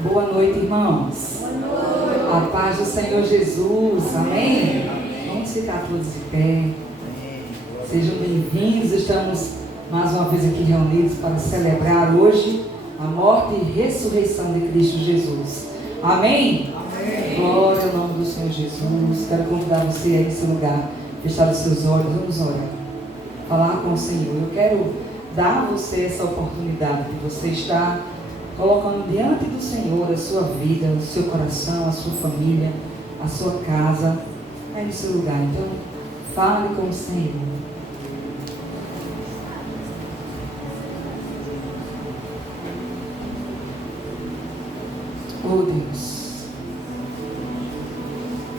Boa noite, irmãos. Boa noite. A paz do Senhor Jesus. Amém? Vamos ficar todos de pé. Sejam bem-vindos. Estamos mais uma vez aqui reunidos para celebrar hoje a morte e ressurreição de Cristo Jesus. Amém? Amém. Glória ao nome do Senhor Jesus. Quero convidar você aí nesse lugar, fechar os seus olhos. Vamos orar. Falar com o Senhor. Eu quero dar a você essa oportunidade de você estar colocando diante do Senhor a sua vida, o seu coração, a sua família, a sua casa, aí no seu lugar. Então, fale com o Senhor. Oh Deus,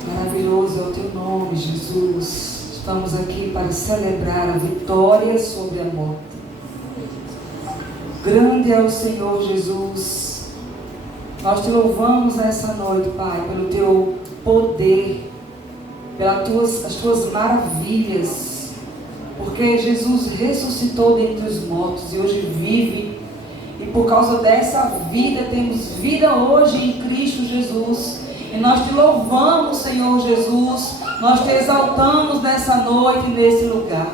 maravilhoso é o teu nome, Jesus. Estamos aqui para celebrar a vitória sobre a morte. Grande é o Senhor Jesus. Nós te louvamos nessa noite, Pai, pelo teu poder, pelas as tuas maravilhas, porque Jesus ressuscitou dentre os mortos e hoje vive, e por causa dessa vida temos vida hoje em Cristo Jesus, e nós te louvamos, Senhor Jesus, nós te exaltamos nessa noite, nesse lugar.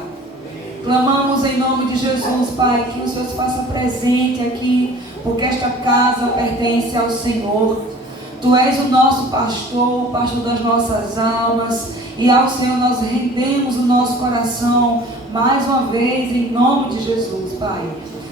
Clamamos em nome de Jesus, Pai, que o Senhor se faça presente aqui, porque esta casa pertence ao Senhor. Tu és o nosso pastor, o pastor das nossas almas, e ao Senhor nós rendemos o nosso coração, mais uma vez, em nome de Jesus, Pai.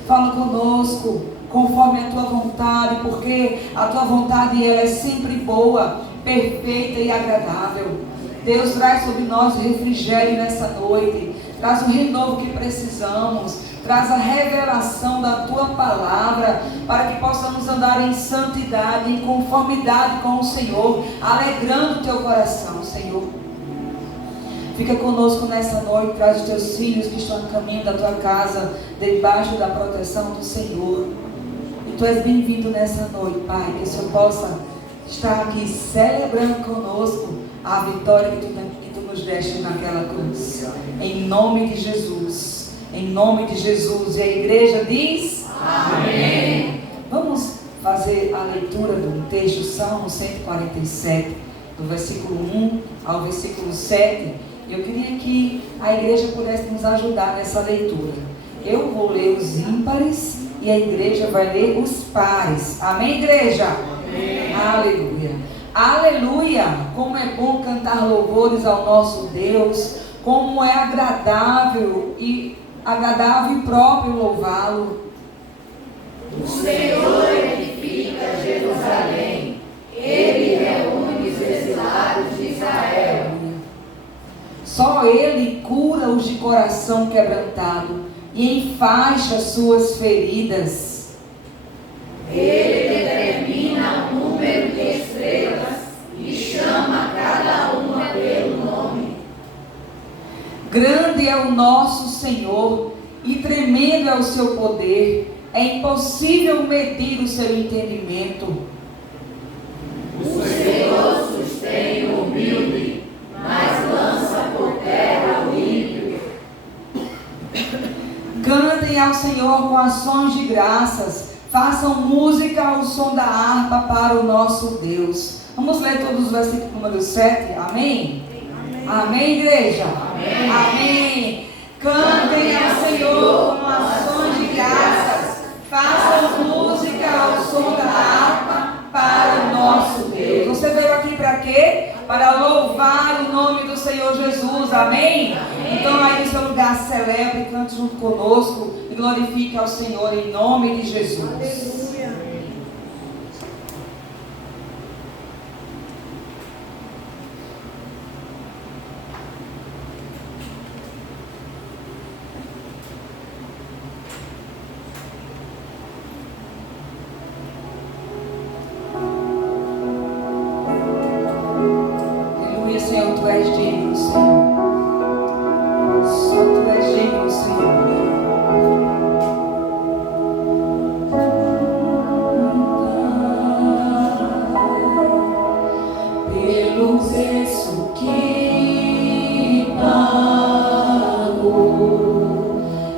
Fala conosco, conforme a Tua vontade, porque a Tua vontade ela é sempre boa, perfeita e agradável. Deus, traz sobre nós refrigério nessa noite, traz o renovo que precisamos, traz a revelação da Tua palavra, para que possamos andar em santidade, em conformidade com o Senhor, alegrando o Teu coração, Senhor. Fica conosco nessa noite, traz os Teus filhos que estão no caminho da Tua casa, debaixo da proteção do Senhor. E Tu és bem-vindo nessa noite, Pai, que o Senhor possa estar aqui celebrando conosco a vitória que Tu nos deste naquela cruz. Em nome de Jesus. Em nome de Jesus. E a igreja diz: Amém. Vamos fazer a leitura do texto, Salmo 147, do versículo 1 ao versículo 7. Eu queria que a igreja pudesse nos ajudar nessa leitura. Eu vou ler os ímpares e a igreja vai ler os pares. Amém, igreja? Amém. Aleluia. Aleluia! Como é bom cantar louvores ao nosso Deus, como é agradável e próprio louvá-lo. O Senhor edifica Jerusalém, Ele reúne os exilados de Israel. Só Ele cura os de coração quebrantado e enfaixa suas feridas. Ele determina o número de estrelas e chama cada uma pelo nome. Grande é o nosso Senhor e tremendo é o seu poder. É impossível medir o seu entendimento. O Senhor sustém o humilde, mas lança por terra o ímpio. Cantem ao Senhor com ações de graças. Façam música ao som da harpa para o nosso Deus. Vamos ler todos os versículos número 7. Amém? Amém, Amém, igreja? Amém. Amém. Cantem ao Senhor com ações de graças. Façam música ao som da harpa para o nosso Deus. Você veio aqui para quê? Para louvar o nome do Senhor Jesus. Amém? Amém. Então aí no seu lugar celebre, cante junto conosco e glorifique ao Senhor em nome de Jesus. Aleluia. Aleluia, Senhor, Tu és digno, Senhor. Só Tu és digno, Senhor. Pelo preço que pagou,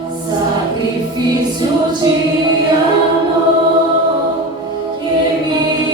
sacrifício de amor que me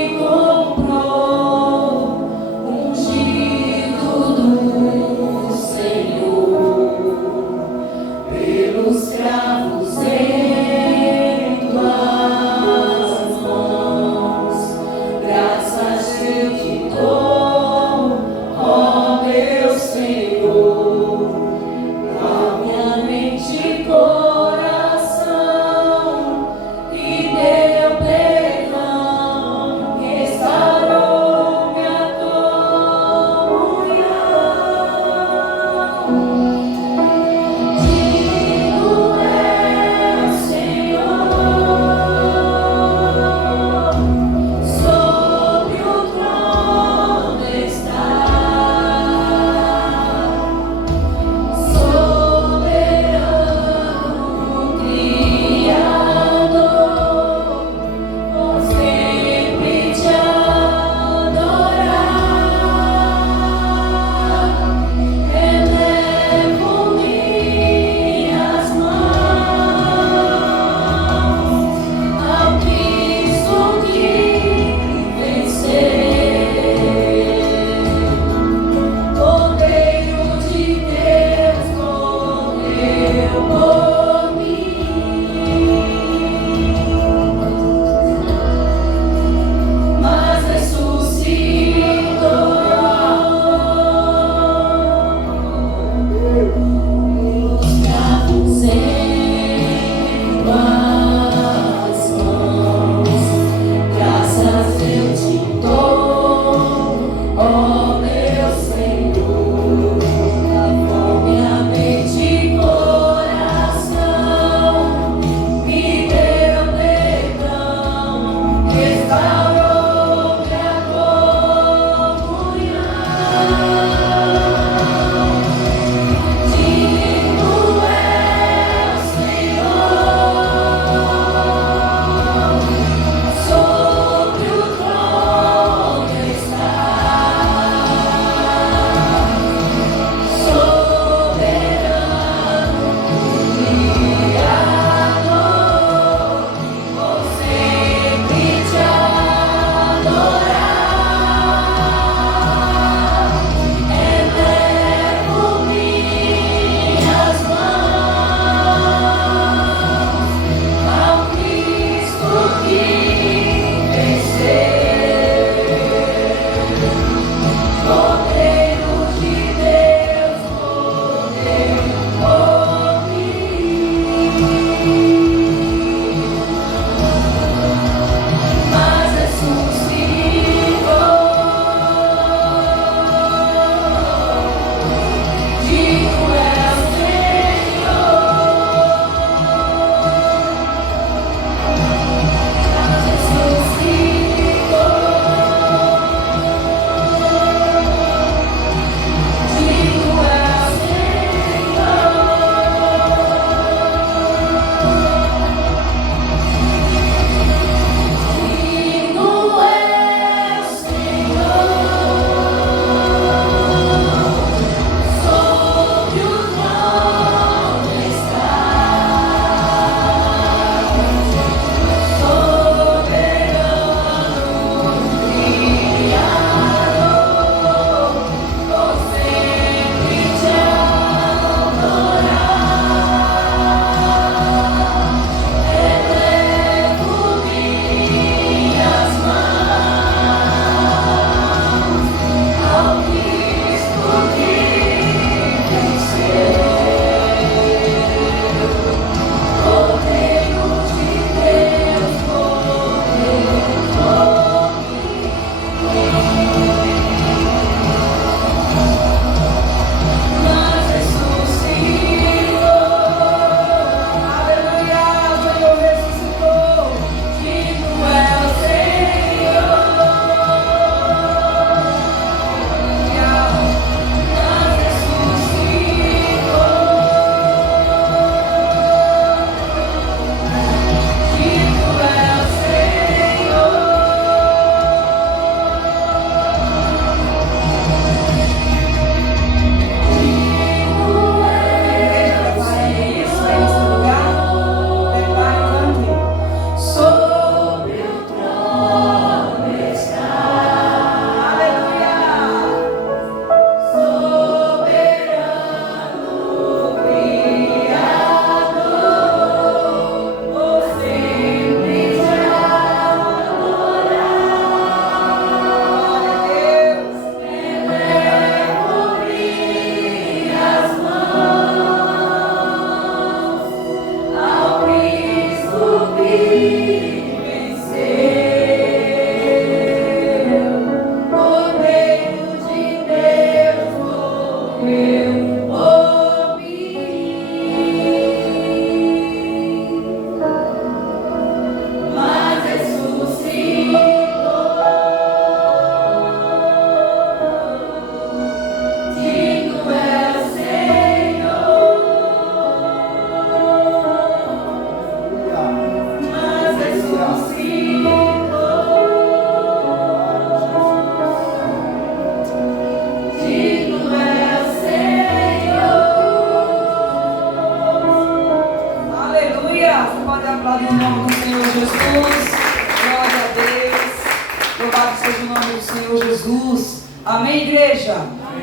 Amém, igreja?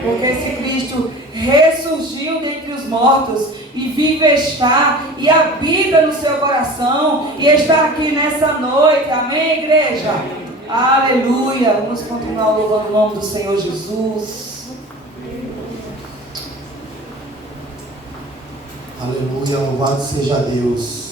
Porque esse Cristo ressurgiu dentre os mortos e vive está e habita no seu coração e está aqui nessa noite. Amém, igreja? Aleluia. Vamos continuar louvando o nome do Senhor Jesus. Aleluia, louvado seja Deus.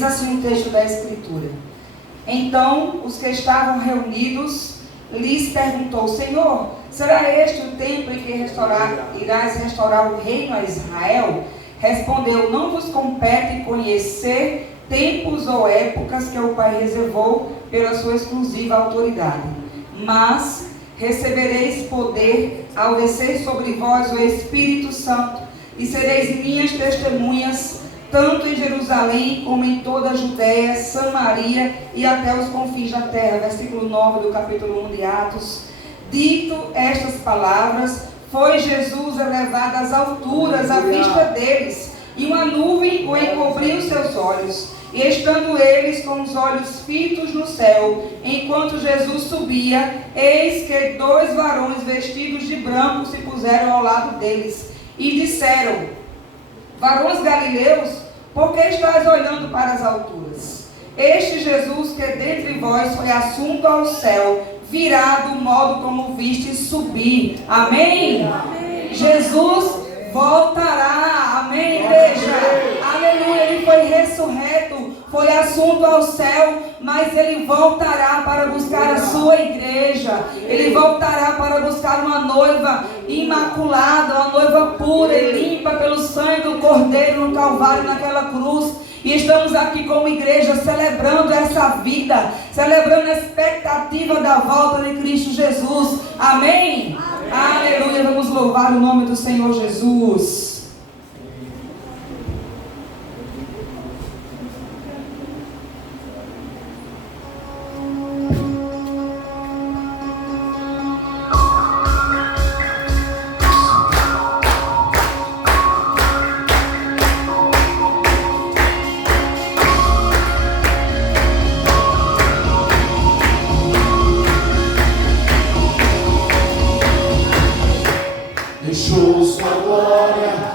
Diz assim o texto da Escritura: Então os que estavam reunidos lhes perguntou: Senhor, será este o tempo em que irás restaurar o reino a Israel? Respondeu: não vos compete conhecer tempos ou épocas que o Pai reservou pela sua exclusiva autoridade. Mas recebereis poder ao descer sobre vós o Espírito Santo, e sereis minhas testemunhas, tanto em Jerusalém como em toda a Judéia, Samaria e até os confins da terra. Versículo 9 do capítulo 1 de Atos. Dito estas palavras, foi Jesus elevado às alturas à vista deles, e uma nuvem o encobriu os seus olhos. E estando eles com os olhos fitos no céu, enquanto Jesus subia, eis que 2 varões vestidos de branco se puseram ao lado deles, e disseram: varões galileus, por que estáis olhando para as alturas? Este Jesus que dentre vós foi assunto ao céu, virá do modo como viste subir. Amém? Amém. Jesus voltará. Amém, igreja? Aleluia. Ele foi ressurreto, foi assunto ao céu, mas ele voltará para buscar a sua igreja. Ele voltará para buscar uma noiva imaculada, uma noiva pura e limpa pelo sangue do Cordeiro no Calvário, naquela cruz. E estamos aqui como igreja celebrando essa vida, celebrando a expectativa da volta de Cristo Jesus. Amém? Amém. Aleluia. Vamos louvar o nome do Senhor Jesus. Deixou sua glória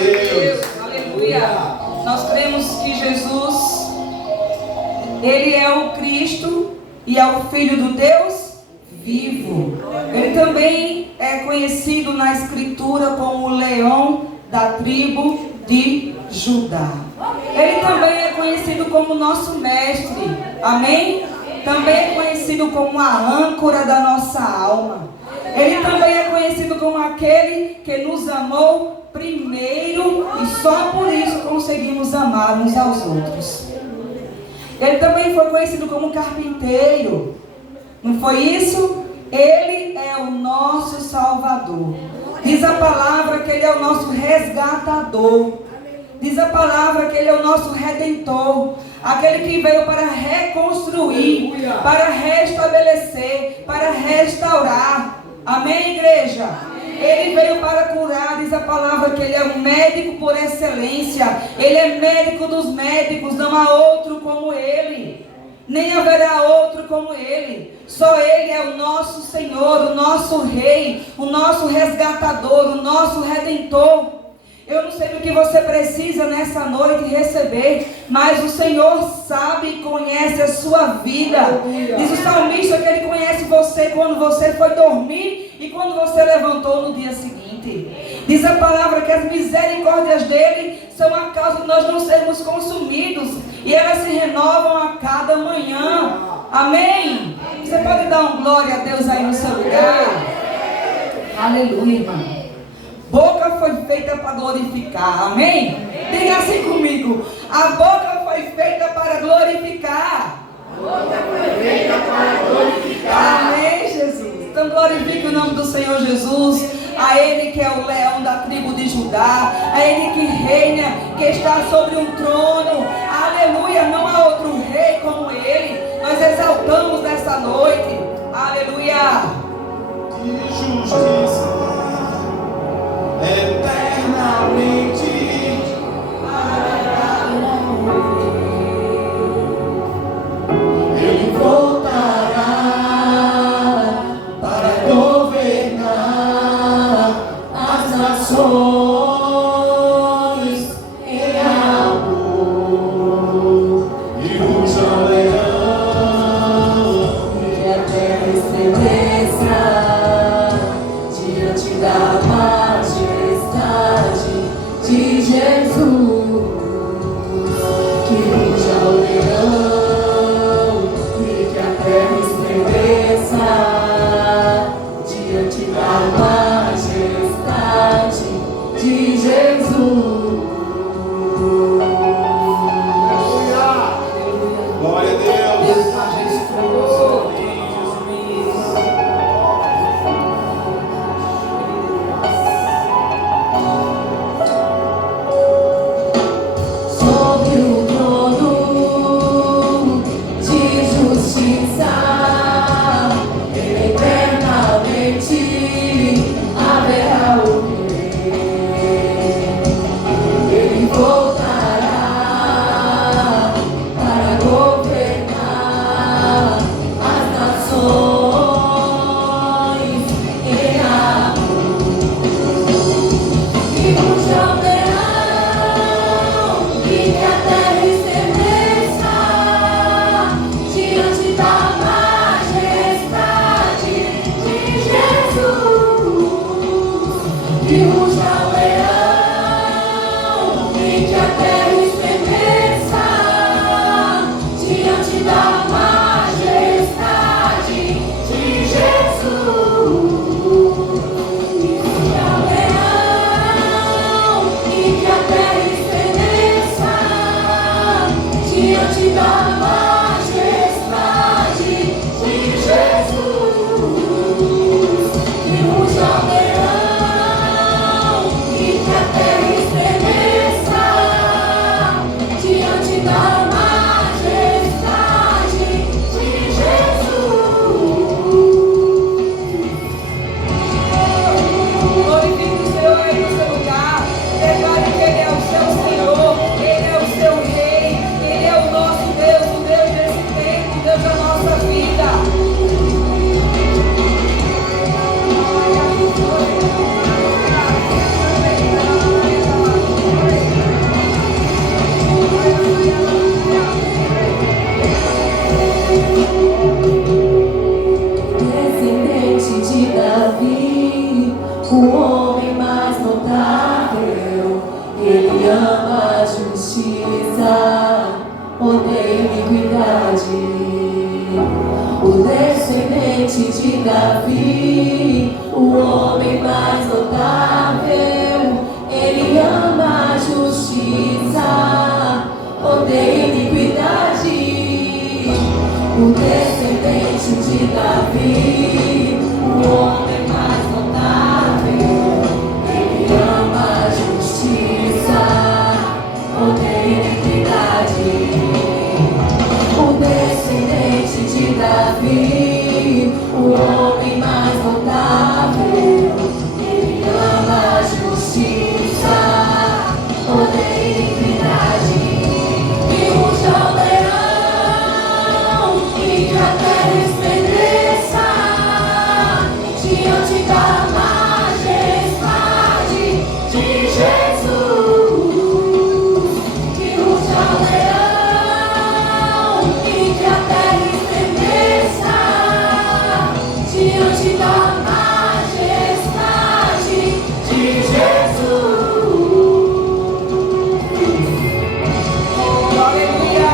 Deus. Aleluia. Nós cremos que Jesus, Ele é o Cristo e é o Filho do Deus vivo. Ele também é conhecido na Escritura como o leão da tribo de Judá. Ele também é conhecido como nosso mestre. Amém? Também é conhecido como a âncora da nossa alma. Ele também é conhecido como aquele que nos amou primeiro e só por isso conseguimos amar uns aos outros. Ele também foi conhecido como carpinteiro. Não foi isso? Ele é o nosso Salvador. Diz a palavra que Ele é o nosso resgatador. Diz a palavra que Ele é o nosso redentor. Aquele que veio para reconstruir, para restabelecer, para restaurar. Amém, igreja? Ele veio para curar. Diz a palavra que Ele é um médico por excelência. Ele é médico dos médicos. Não há outro como Ele. Nem haverá outro como Ele. Só Ele é o nosso Senhor, o nosso Rei, o nosso resgatador, o nosso redentor. Eu não sei do que você precisa nessa noite receber, mas o Senhor sabe e conhece a sua vida. Diz o salmista que Ele conhece você quando você foi dormir e quando você levantou no dia seguinte. Diz a palavra que as misericórdias dele são a causa de nós não sermos consumidos, e elas se renovam a cada manhã. Amém? Você pode dar um glória a Deus aí no seu lugar? Aleluia, irmão. Boca foi feita para glorificar. Amém? Diga assim comigo: a boca foi feita para glorificar. A boca foi feita para glorificar. Amém, Jesus. Então glorifique o nome do Senhor Jesus. A Ele que é o leão da tribo de Judá, a Ele que reina, que está sobre um trono. Aleluia, não há outro rei como Ele. Nós exaltamos nessa noite. Aleluia. De justiça eternamente. Ele voltará para governar as nações em amor. E ruja o leão, descendente de Davi, o homem mais notável. Ele ama a justiça, odeia a iniquidade. O descendente de Davi, o homem mais notável. Ele ama a justiça, odeia a iniquidade. O descendente de Davi, o homem mais notável. Ele ama a justiça, odeia a iniquidade. Que ruja o leão e que a terra estremeça diante da majestade de Jesus. Que ruja o leão e que a terra estremeça diante da majestade de Jesus. Aleluia!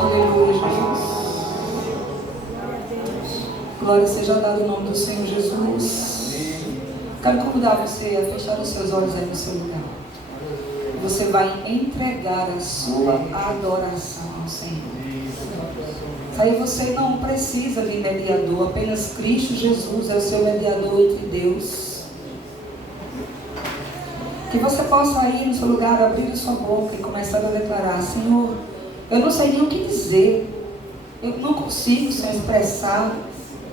Aleluia, Jesus. Glória seja dada em nome do Senhor Jesus. Quero convidar você a fechar os seus olhos aí no seu lugar. Você vai entregar a sua adoração ao Senhor. Aí você não precisa de mediador, apenas Cristo Jesus é o seu mediador entre Deus. Que você possa ir no seu lugar, abrir a sua boca e começar a declarar: Senhor, eu não sei nem o que dizer, eu não consigo se expressar,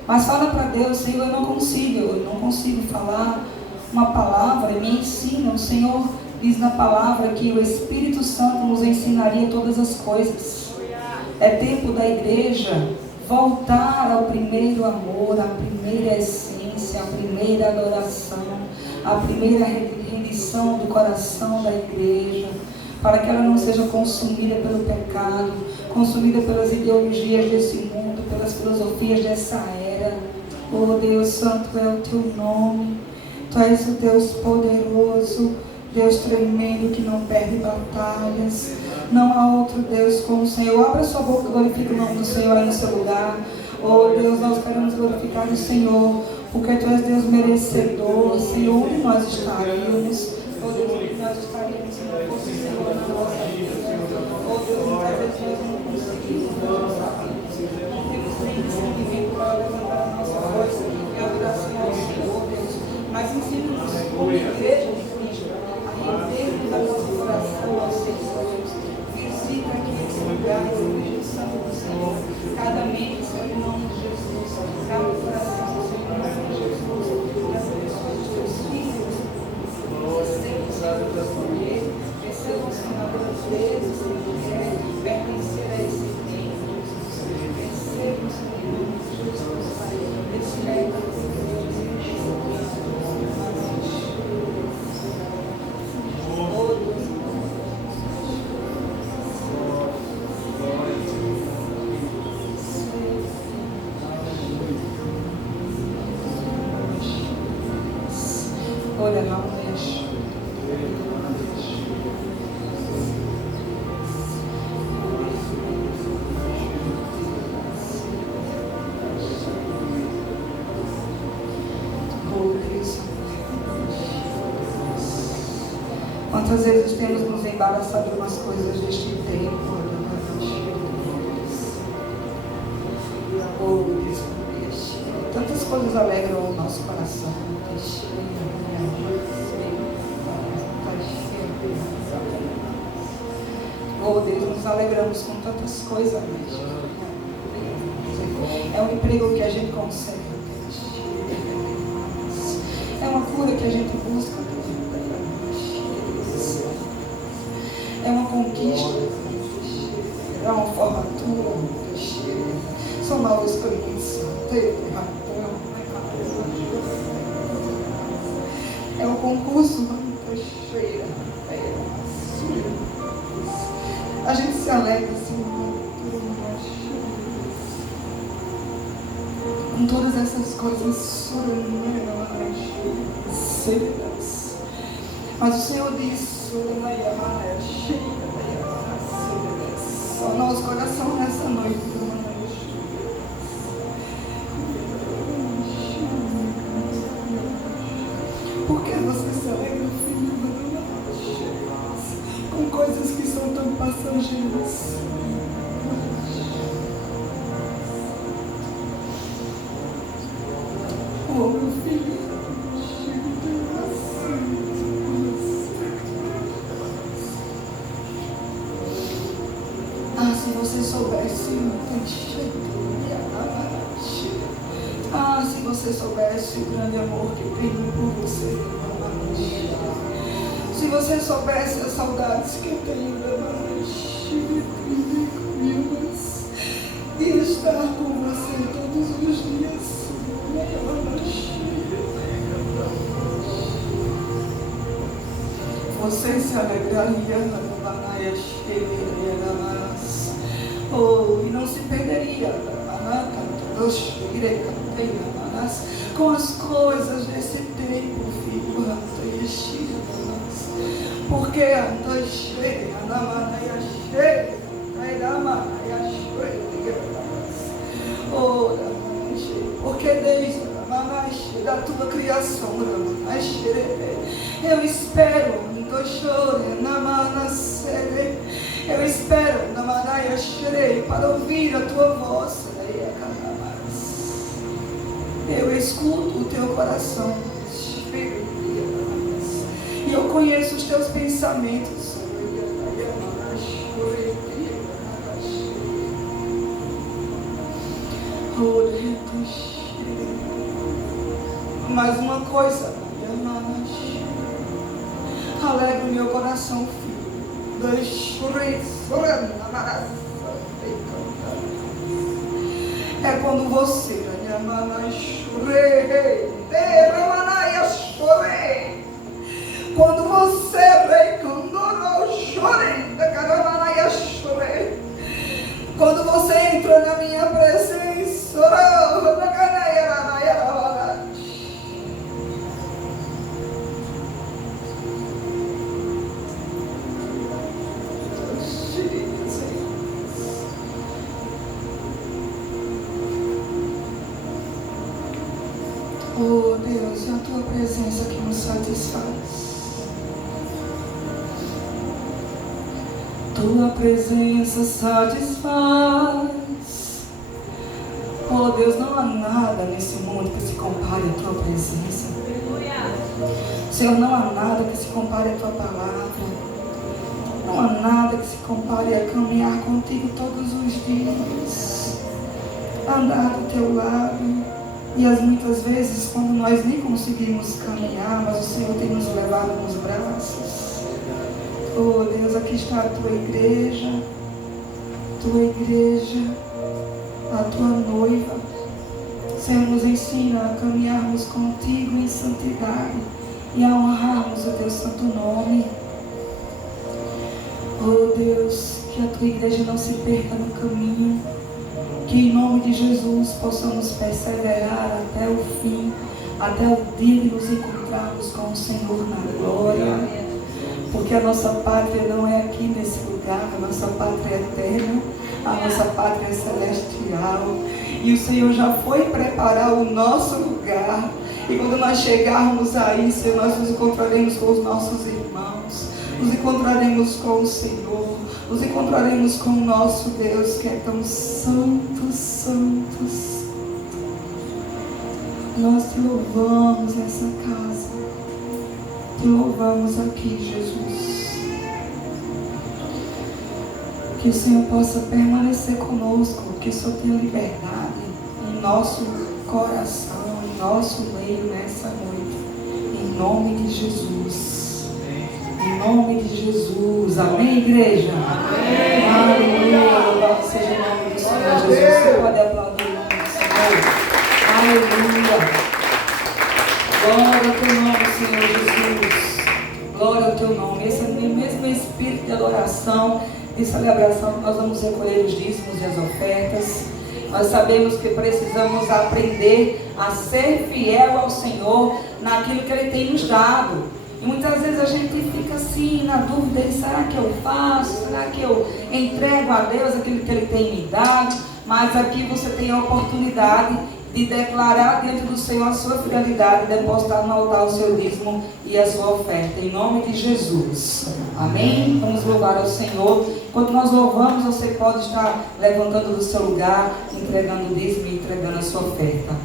mas fala para Deus: Senhor, eu não consigo falar uma palavra, me ensina. O Senhor diz na palavra que o Espírito Santo nos ensinaria todas as coisas. É tempo da igreja voltar ao primeiro amor, à primeira essência, à primeira adoração, à primeira rendição do coração da igreja, para que ela não seja consumida pelo pecado, consumida pelas ideologias desse mundo, pelas filosofias dessa era. Oh Deus Santo é o teu nome, tu és o Deus poderoso, Deus tremendo que não perde batalhas. Não há outro Deus como o Senhor. Abra sua boca e glorifique o nome do Senhor aí no seu lugar. Oh Deus, nós queremos glorificar o Senhor, porque tu és Deus merecedor. Senhor, onde nós estaríamos? Oh Deus, onde nós estaríamos se não fosse o Senhor na nossa vida? Oh Deus, muitas vezes nós não conseguimos, não temos nem discernimento para levantar a nossa voz e adoração ao Senhor, Deus. Mas ensina-nos como igreja de Cristo a rendermos a nossa coração ao Senhor, Deus. Visita aqui esse lugar, Espírito Santo do Senhor. Cada mente, Senhor, em nome de Jesus. Cada coração, Senhor, em nome de Jesus. Das pessoas dos teus filhos. Recebam, Senhor, o teu poder. Recebam, Senhor, a grandeza, Senhor, que quer pertencer a esse reino, Jesus. Recebam, Senhor, em nome de Jesus, Pai. Esse reino de Deus. Olha lá, deixa. Quantas vezes temos nos embaraçado com as coisas deste tempo? Oh, Deus, tantas coisas alegram o nosso coração. Oh Deus, nos alegramos com tantas coisas, Deus. É um emprego que a gente consegue, Deus. É uma cura que a gente busca, Deus. É uma conquista, Deus. É uma formatura, Deus. São novos clientes, concurso, a gente se alegra, Senhor, com todas essas coisas, mas o Senhor disse, só nosso coração nessa noite, por que você se alegra, filho, com coisas que são tão passageiras? Oh, meu filho, se você soubesse, se você soubesse o grande amor que tenho por você, se você soubesse as saudades que eu tenho de estar com você todos os dias. Você se alegraria, e não se perderia com as coisas desse tempo, filho. Porque porque desde da tua criação eu espero, eu espero para ouvir a tua voz. Eu escuto o teu coração, e eu conheço os teus pensamentos. Mas uma coisa, alegra o meu coração, filho. É quando você, quando você quando você entra na minha presença, oh Deus, é a tua presença que nos satisfaz. Tua presença satisfaz. Oh Deus, não há nada nesse mundo que se compare à tua presença. Senhor, não há nada que se compare à tua palavra. Não há nada que se compare a caminhar contigo todos os dias, andar do teu lado. E as muitas vezes, quando nós nem conseguimos caminhar, mas o Senhor tem nos levado nos braços. Oh Deus, aqui está a tua igreja, a tua noiva. Senhor, nos ensina a caminharmos contigo em santidade e a honrarmos o teu santo nome. Oh Deus, que a tua igreja não se perca no caminho, que em nome de Jesus possamos perseverar até o fim, até o dia de nos encontrarmos com o Senhor na glória. Porque a nossa pátria não é aqui nesse lugar, a nossa pátria é eterna, a nossa pátria é celestial. E o Senhor já foi preparar o nosso lugar. E quando nós chegarmos aí, Senhor, nós nos encontraremos com os nossos irmãos, nos encontraremos com o Senhor, nos encontraremos com o nosso Deus, que é tão santo, santo, santo. Nós te louvamos nessa casa, te louvamos aqui, Jesus. Que o Senhor possa permanecer conosco, que o Senhor tenha liberdade em nosso coração, em nosso meio nessa noite, em nome de Jesus. Em nome de Jesus. Amém, igreja? Amém. Aleluia. Louvado seja o nome do Senhor Jesus. Você pode aplaudir o nome do Senhor. Aleluia. Glória ao teu nome, Senhor Jesus. Glória ao teu nome. Esse é o mesmo espírito de adoração e celebração que nós vamos recolher os dízimos e as ofertas. Nós sabemos que precisamos aprender a ser fiel ao Senhor naquilo que Ele tem nos dado. E muitas vezes a gente fica assim, na dúvida, será que eu faço? Será que eu entrego a Deus aquilo que Ele tem me dado? Mas aqui você tem a oportunidade de declarar diante do Senhor a sua fidelidade, depositar no altar o seu dízimo e a sua oferta, em nome de Jesus. Amém? Vamos louvar ao Senhor. Quando nós louvamos, você pode estar levantando do seu lugar, entregando o dízimo e entregando a sua oferta.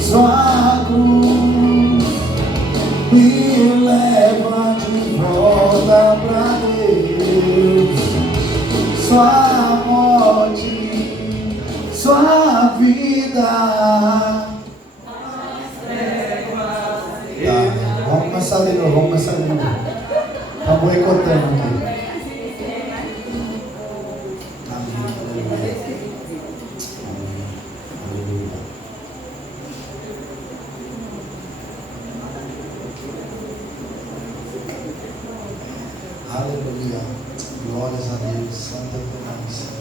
Sua cruz me leva de volta pra Deus. Sua morte, sua vida. Tá, vamos começar de novo, Tá boicotando aqui. Aleluia. Glórias a Deus. Santo é o teu nome, Senhor.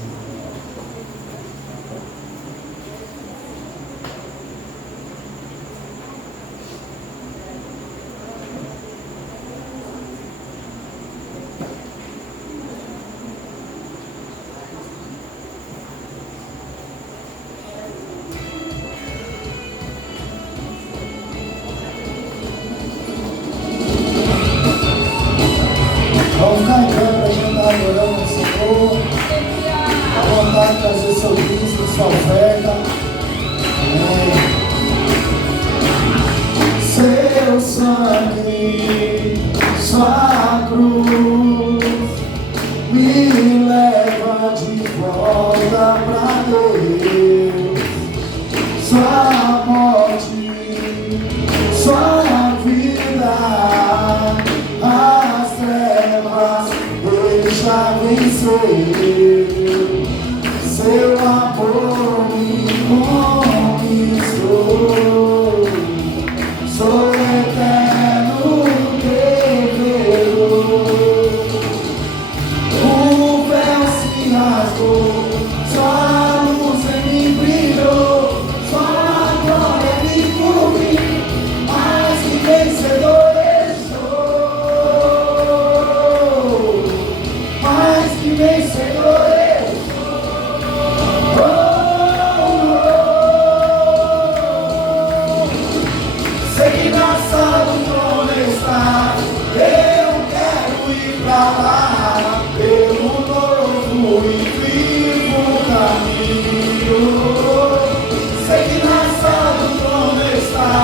Vamos ficar em pé para a gente estar adorando o Senhor. À vontade de trazer seu dízimo, sua oferta. Amém. Seu sangue, sua cruz me leva de volta para Deus. Sua morte, sua vida. As trevas Ele já venceu. Seu amor me conquistou. Sou eterno guerreiro. O véu se rasgou, sua luz em mim brilhou, sua glória me cobriu, mais que vencedor. Vencedores, sei que na sala do trono está. Eu quero ir pra lá, pelo novo e vivo caminho. Sei que na sala do trono está.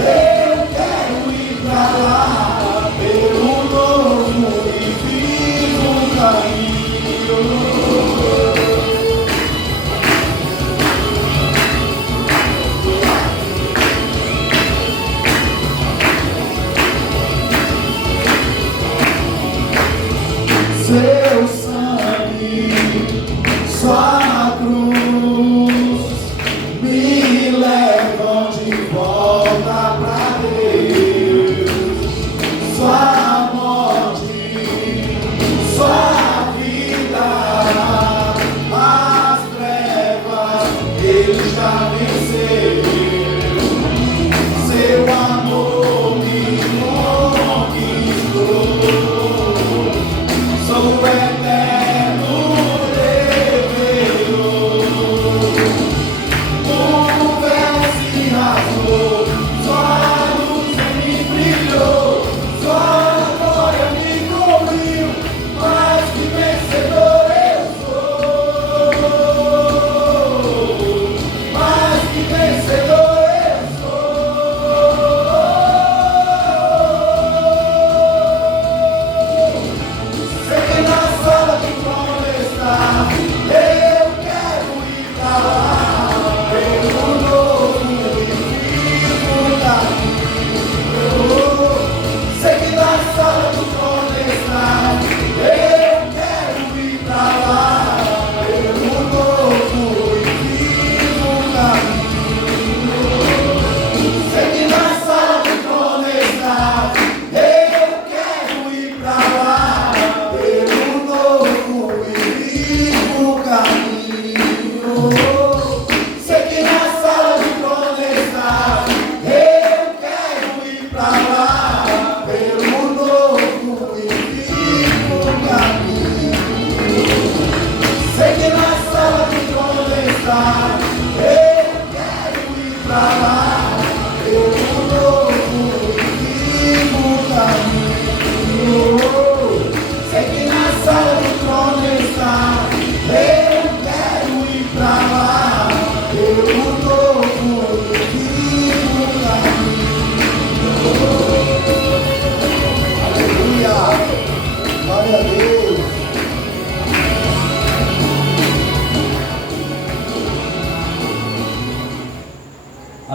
Eu quero ir pra lá, pelo novo e vivo caminho. Seu sangue, sua cruz me levam de volta pra Deus. Sua morte, sua vida, as trevas Ele já venceu. Seu amor me conquistou. Sou eterno devedor.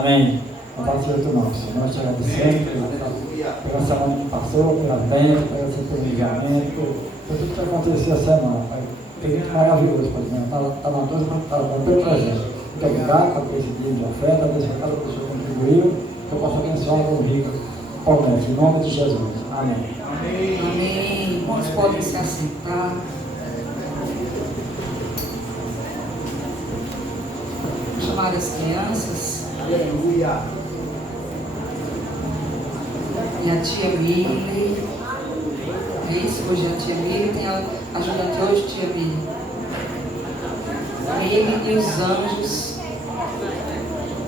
Amém. Louvado seja o teu nome, Senhor. Nós te agradecemos pela semana que passou, pela bênção, pelo seu planejamento, por tudo que aconteceu essa semana, Pai. Foi muito maravilhoso, Pai. Está na coisa para estar bem presente. Muito obrigado por esse dia de oferta, abençoar cada pessoa que contribuiu, que eu possa abençoar com rica promessa. Em nome de Jesus. Amém. Amém. Irmãos, podem se assentar. Vou chamar as crianças. Aleluia. E a tia Mili. É isso? Hoje a tia Mili tem a ajudante hoje, tia Mili. Mili e os anjos.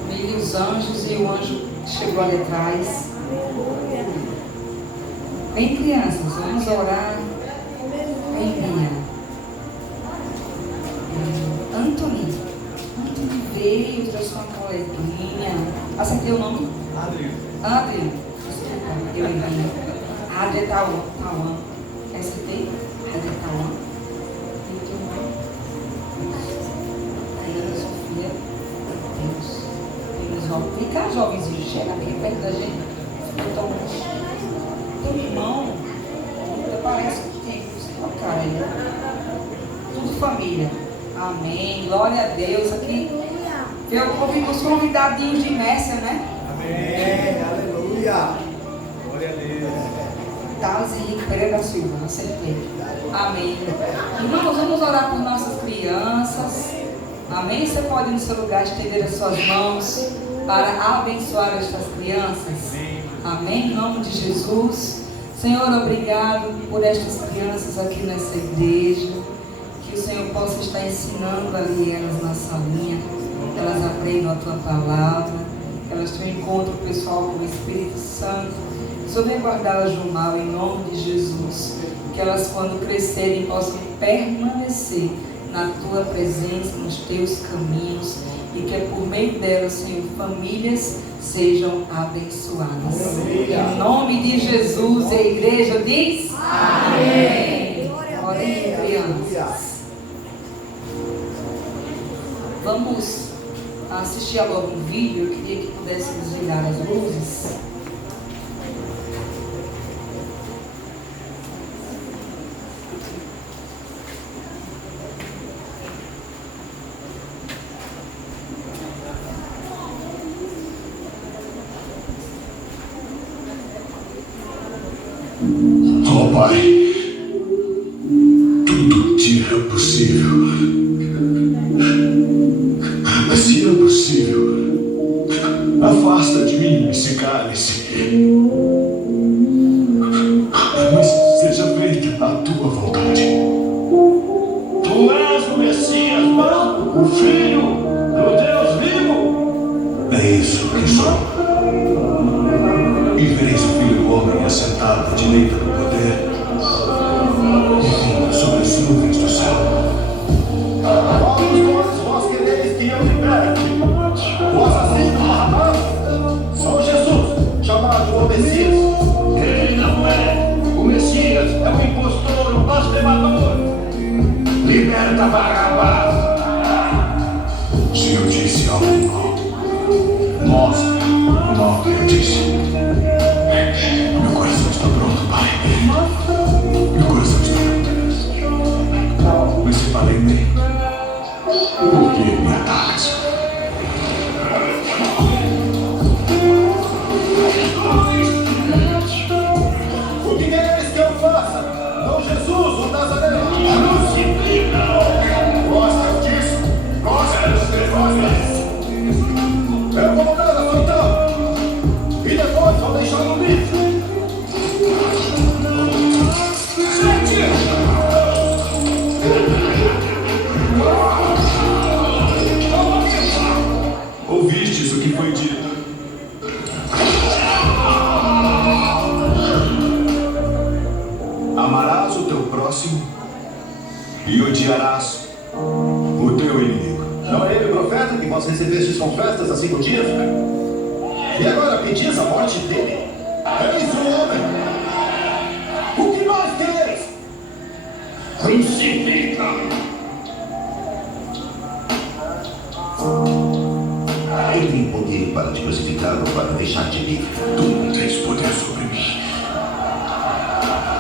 Mili e os anjos e o anjo chegou ali atrás. Vem, crianças, vamos orar. Vem, minha. Anthony veio, trouxe uma coleguinha. Acertei o nome? Adriano. Desculpa, eu errei. Adriano Tauan. Acertei? Adriano Tauan. Aí, Ana Sofia. Deus. Vem cá, jovenzinho, chega aqui perto da gente. Teu irmão, parece que tem uma cara aí. Tudo família. Amém. Glória a Deus. Aqui eu ouvi os convidadinhos de Mércia, né? Amém. Aleluia. Glória a Deus. Thales Henrique Pereira da Silva, acertei. Amém. Irmãos, vamos orar por nossas crianças. Amém. Você pode no seu lugar estender as suas mãos para abençoar estas crianças. Amém. Em nome de Jesus. Senhor, obrigado por estas crianças aqui nessa igreja. Que o Senhor possa estar ensinando ali elas na salinha. Que elas aprendam a tua palavra. Que elas tenham encontro pessoal com o Espírito Santo. Que o Senhor venha guardá-las do mal em nome de Jesus. Que elas, quando crescerem, possam permanecer na tua presença, nos teus caminhos. E que é por meio delas, Senhor, famílias sejam abençoadas. Em nome de Jesus, a igreja diz amém. Orem, crianças. Vamos assistir agora um vídeo. Eu queria que pudesse desligar as luzes. Oh, Pai, tudo te é possível. Mas se é possível, afasta de mim esse cálice. Mas seja feita a tua vontade. Tu és o Messias, não? O Filho do Deus vivo? É isso que sou. E vereis o Filho do Homem assentado à direita do poder e vindo sobre as nuvens do céu. Todos vós quereis que eu liberte o assassino Barrabás? São Jesus, chamado o Messias. Ele não é o Messias, é um impostor, um blasfemador. Liberta Barrabás. Se eu disse algo mal, mostre o mal que eu disse. Meu coração está pronto, Pai. Meu coração está pronto. Mas se falei bem, por que me atacas? O que quereis que eu faça? Não Jesus, o Nazareno. Gosta disso? Gosta dos negócios? Eu vou mandar a soltar. E depois vou deixá-lo livre. Ouvistes o que foi dito? Amarás o teu próximo e odiarás o teu inimigo. Não é ele o profeta que vós recebestes com festas há 5 dias? E agora pedis a morte dele? Eis o homem! O que mais quereis? Crucifica! Ele tem poder para te crucificar ou para deixar-te livre. Tu não tens poder sobre mim,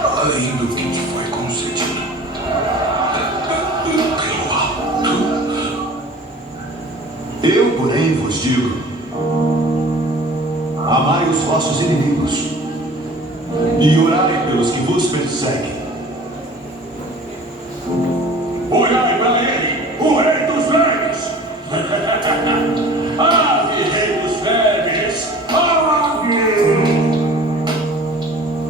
além do que te foi concedido pelo alto. Eu, porém, vos digo: amai os vossos inimigos e orai pelos que vos perseguem. Olhai para ele, o rei dos leves! Ave, rei dos leves! Ave!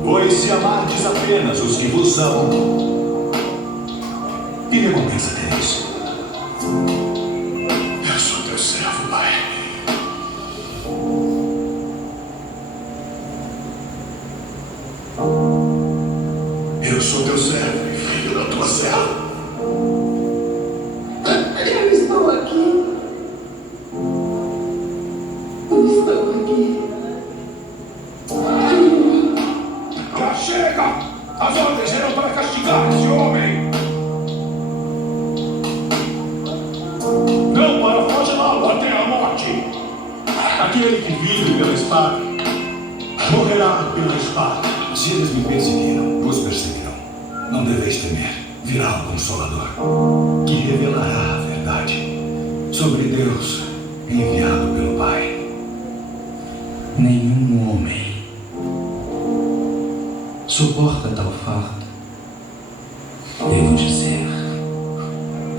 Pois se amardes apenas os que vos amam, que recompensa tereis? Eu sou teu servo, Pai. Eu sou teu servo e filho da tua serva. Eu estou aqui. Eu estou aqui. Já chega! As ordens eram para castigar esse homem, não para flagelá-lo até a morte. Aquele que vive pela espada morrerá pela espada. Se eles me perseguiram, vos perseguirão. Não deveis temer. Virá o Consolador, que revelará a verdade sobre Deus enviado pelo Pai. Nenhum homem suporta tal fardo. Devo dizer,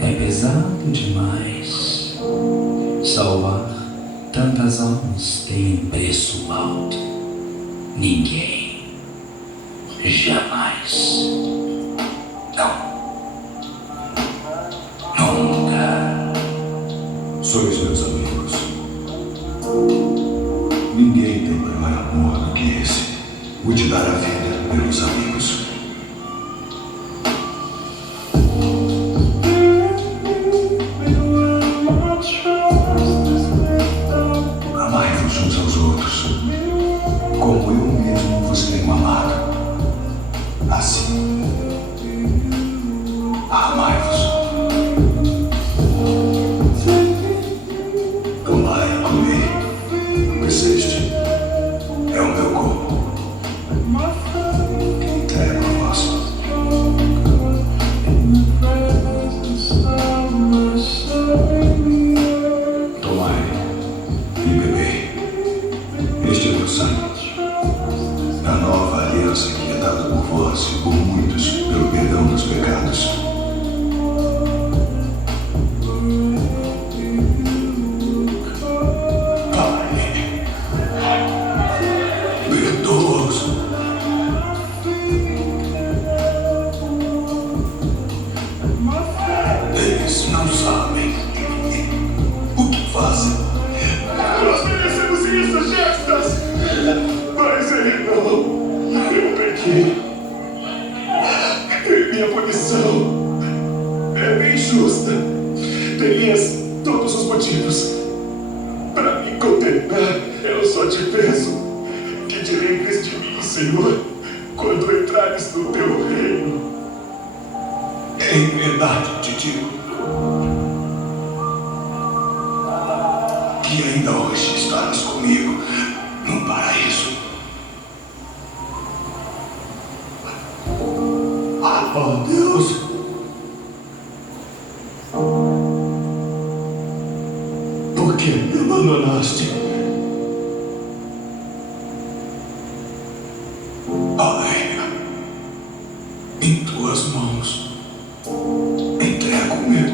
é pesado demais. Salvar tantas almas tem um preço alto. Ninguém, jamais, não. Nunca. Sois meus amigos. Ninguém tem maior amor do que esse, o de dar a vida pelos amigos. Amai-vos uns aos outros, como eu mesmo vos tenho amado. Assim, amai-vos. Tomai e comei, pois este é o meu corpo, entrego a vós. Tomai e bebei, este é meu sangue, a nova aliança que é dada por vós e por muitos pelo perdão dos pecados. Eles não sabem o que fazem. Nós merecemos isso, Gestas! Mas ele não. Eu pequei. Minha punição é bem justa. Terias todos os motivos para me condenar. Eu só te peço que te lembres de mim, Senhor, quando entrares no teu reino. Em verdade te digo que ainda hoje estarás comigo no paraíso. Oh Deus, por que me abandonaste? Pai, em tuas mãos entrego o meu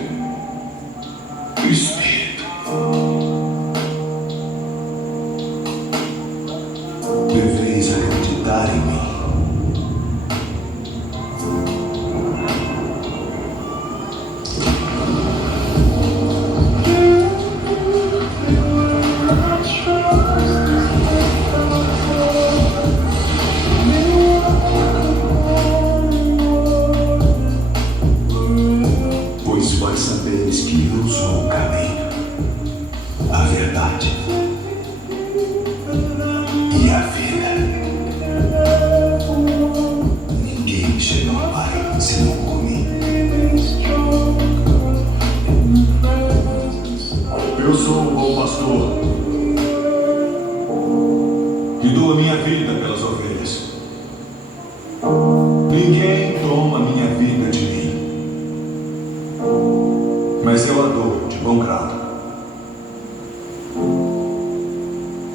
espírito. Deveis acreditar em mim. Pois vós sabeis que eu sou o caminho, a verdade e a vida. Ninguém chega ao Pai senão por mim. Eu sou o bom pastor. mas eu a dou de bom grado.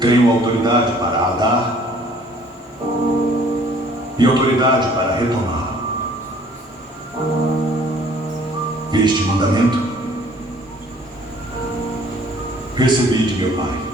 Tenho autoridade para a dar e autoridade para retomar. Este mandamento recebi de meu Pai.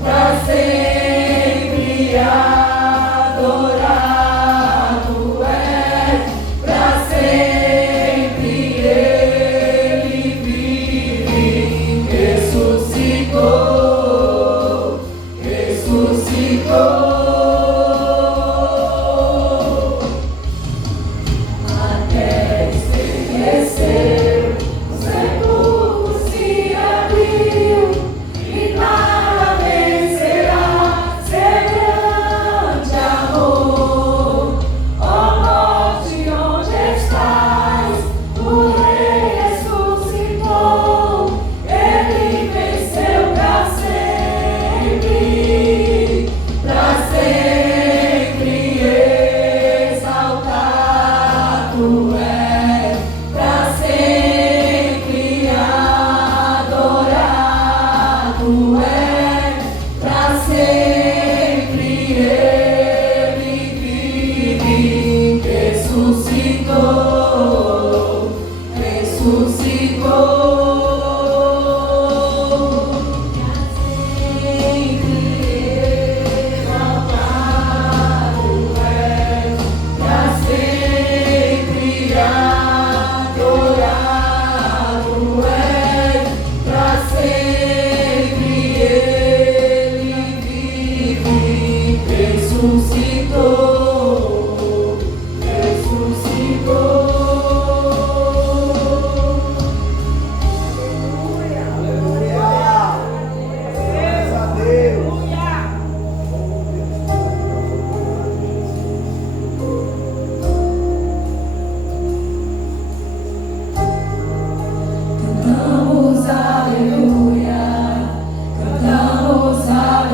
Pra sempre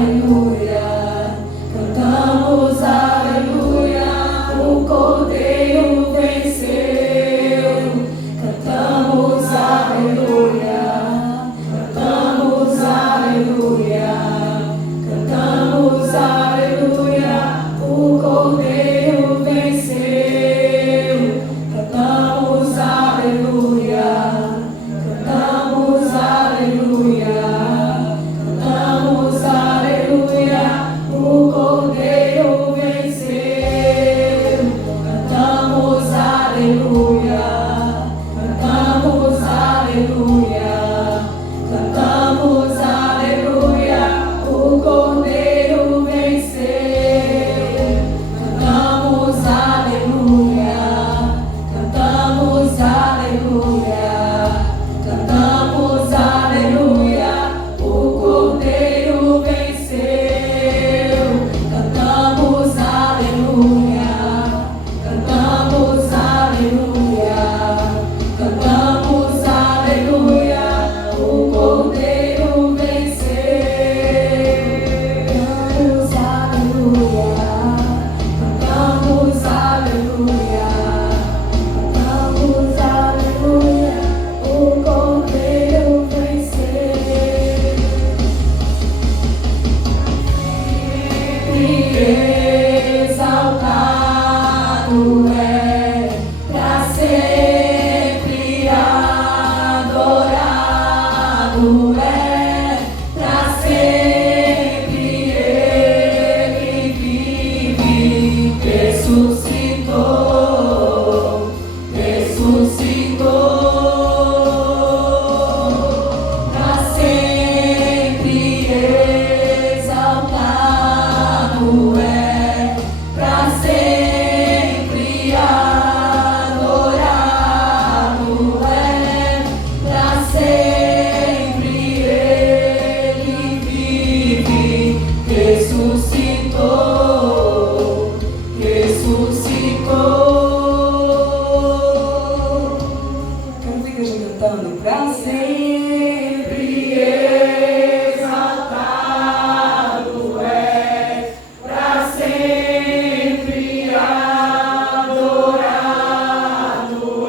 aleluia, cantamos aleluia, o Cordeiro venceu. Cantamos aleluia, cantamos aleluia, cantamos aleluia, o Cordeiro venceu. Cantamos aleluia, cantamos aleluia, cantamos aleluia, o Cordeiro venceu. Cantamos aleluia, cantamos aleluia, cantamos aleluia, o Cordeiro venceu. Cantamos aleluia, cantamos aleluia, cantamos aleluia, o Cordeiro venceu. Cantamos aleluia, cantamos aleluia, cantamos aleluia, o Cordeiro venceu. Cantamos aleluia, cantamos aleluia, cantamos aleluia, o Cordeiro venceu. Exaltado é, pra sempre adorado é, pra sempre ele vive, ressuscitou, ressuscitou, pra sempre exaltado é, pra sempre adorado é, pra sempre ele vive, ressuscitou, ressuscitou. Quero ver a igreja cantando pra sempre. Exaltado é, pra sempre adorado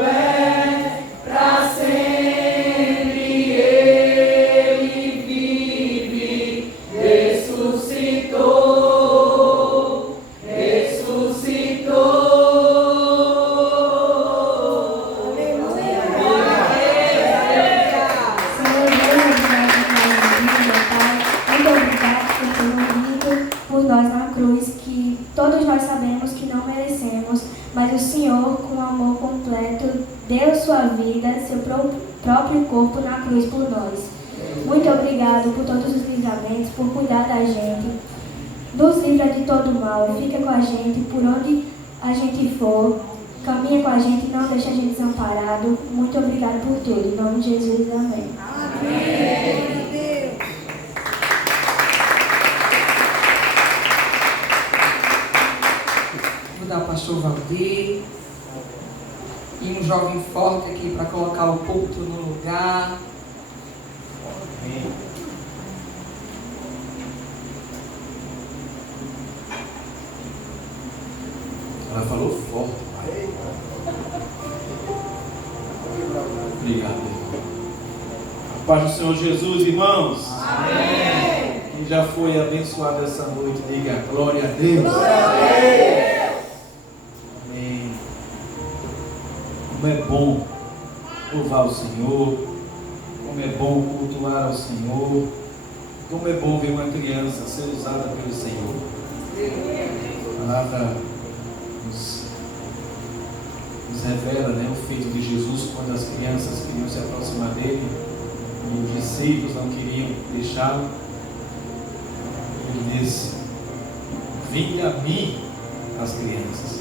é, pra sempre ele vive, ressuscitou, ressuscitou. Senhor Deus, muito obrigado por ter morrido por nós na cruz, que todos nós sabemos que não merecemos, mas o Senhor, com amor completo, deu sua vida, seu próprio corpo na cruz por nós. Muito obrigado por todos os livramentos, por cuidar da gente. Nos livra de todo mal, fica com a gente por onde a gente for, caminha com a gente, não deixa a gente desamparado. Muito obrigado por tudo. Em nome de Jesus, amém. Vou dar ao pastor Valdir e um jovem forte aqui para colocar o púlpito no lugar. Ela falou forte, pai. Obrigado, irmão. A paz do Senhor Jesus, irmãos. Amém. Quem já foi abençoado essa noite, diga glória a Deus. Glória a Deus. Amém. Como é bom louvar o Senhor. Como é bom cultuar ao Senhor. Como é bom ver uma criança ser usada pelo Senhor. A palavra nos revela, né, o feito de Jesus quando as crianças queriam se aproximar dele e os discípulos não queriam deixá-lo. Ele disse: vinde a mim as crianças,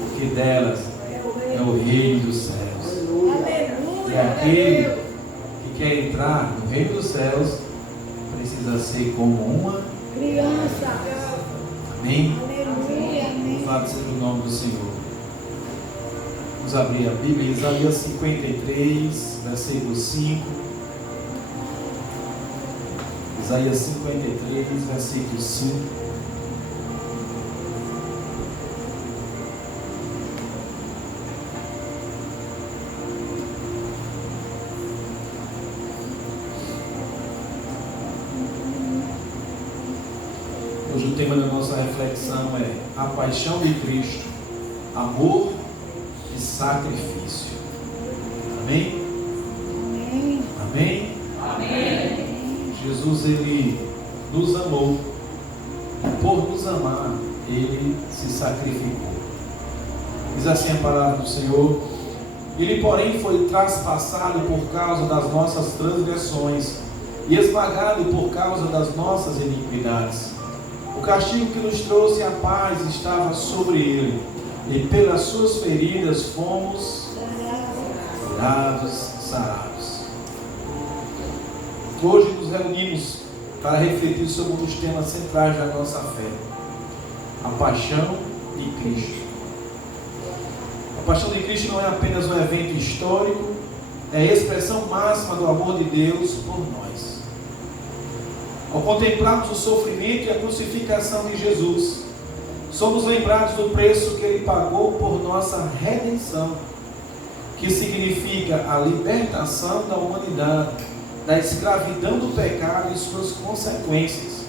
porque delas é o reino dos céus. E aquele que quer entrar no reino dos céus precisa ser como uma criança. Amém? Louvado seja o nome do Senhor. Vamos abrir a Bíblia, Isaías 53, versículo 5. Isaías 53, versículo 5. Hoje o tema da nossa reflexão é a paixão de Cristo, amor e sacrifício. Amém? Amém? Amém. Jesus, Ele nos amou e por nos amar, Ele se sacrificou. Diz assim a palavra do Senhor: Ele, porém, foi traspassado por causa das nossas transgressões e esmagado por causa das nossas iniquidades. O castigo que nos trouxe a paz estava sobre Ele, e pelas suas feridas fomos curados, sarados. Hoje nos reunimos para refletir sobre um dos temas centrais da nossa fé: a paixão de Cristo. A paixão de Cristo não é apenas um evento histórico, é a expressão máxima do amor de Deus por nós. Ao contemplarmos o sofrimento e a crucificação de Jesus, somos lembrados do preço que Ele pagou por nossa redenção, que significa a libertação da humanidade da escravidão do pecado e suas consequências,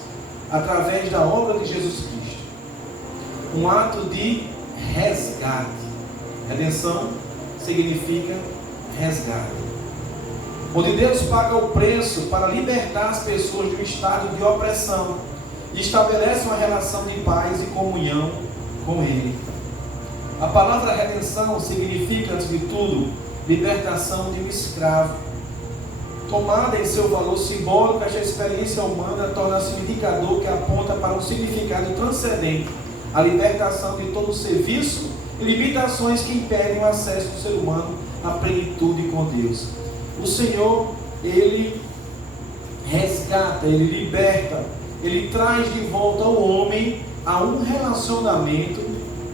através da obra de Jesus Cristo. Um ato de resgate. Redenção significa resgate, onde Deus paga o preço para libertar as pessoas de um estado de opressão e estabelece uma relação de paz e comunhão com Ele. A palavra redenção significa, antes de tudo, libertação de um escravo. Tomada em seu valor simbólico, esta experiência humana torna-se um indicador que aponta para um significado transcendente, a libertação de todo o serviço e limitações que impedem o acesso do ser humano à plenitude com Deus. O Senhor, Ele resgata, Ele liberta, Ele traz de volta o homem a um relacionamento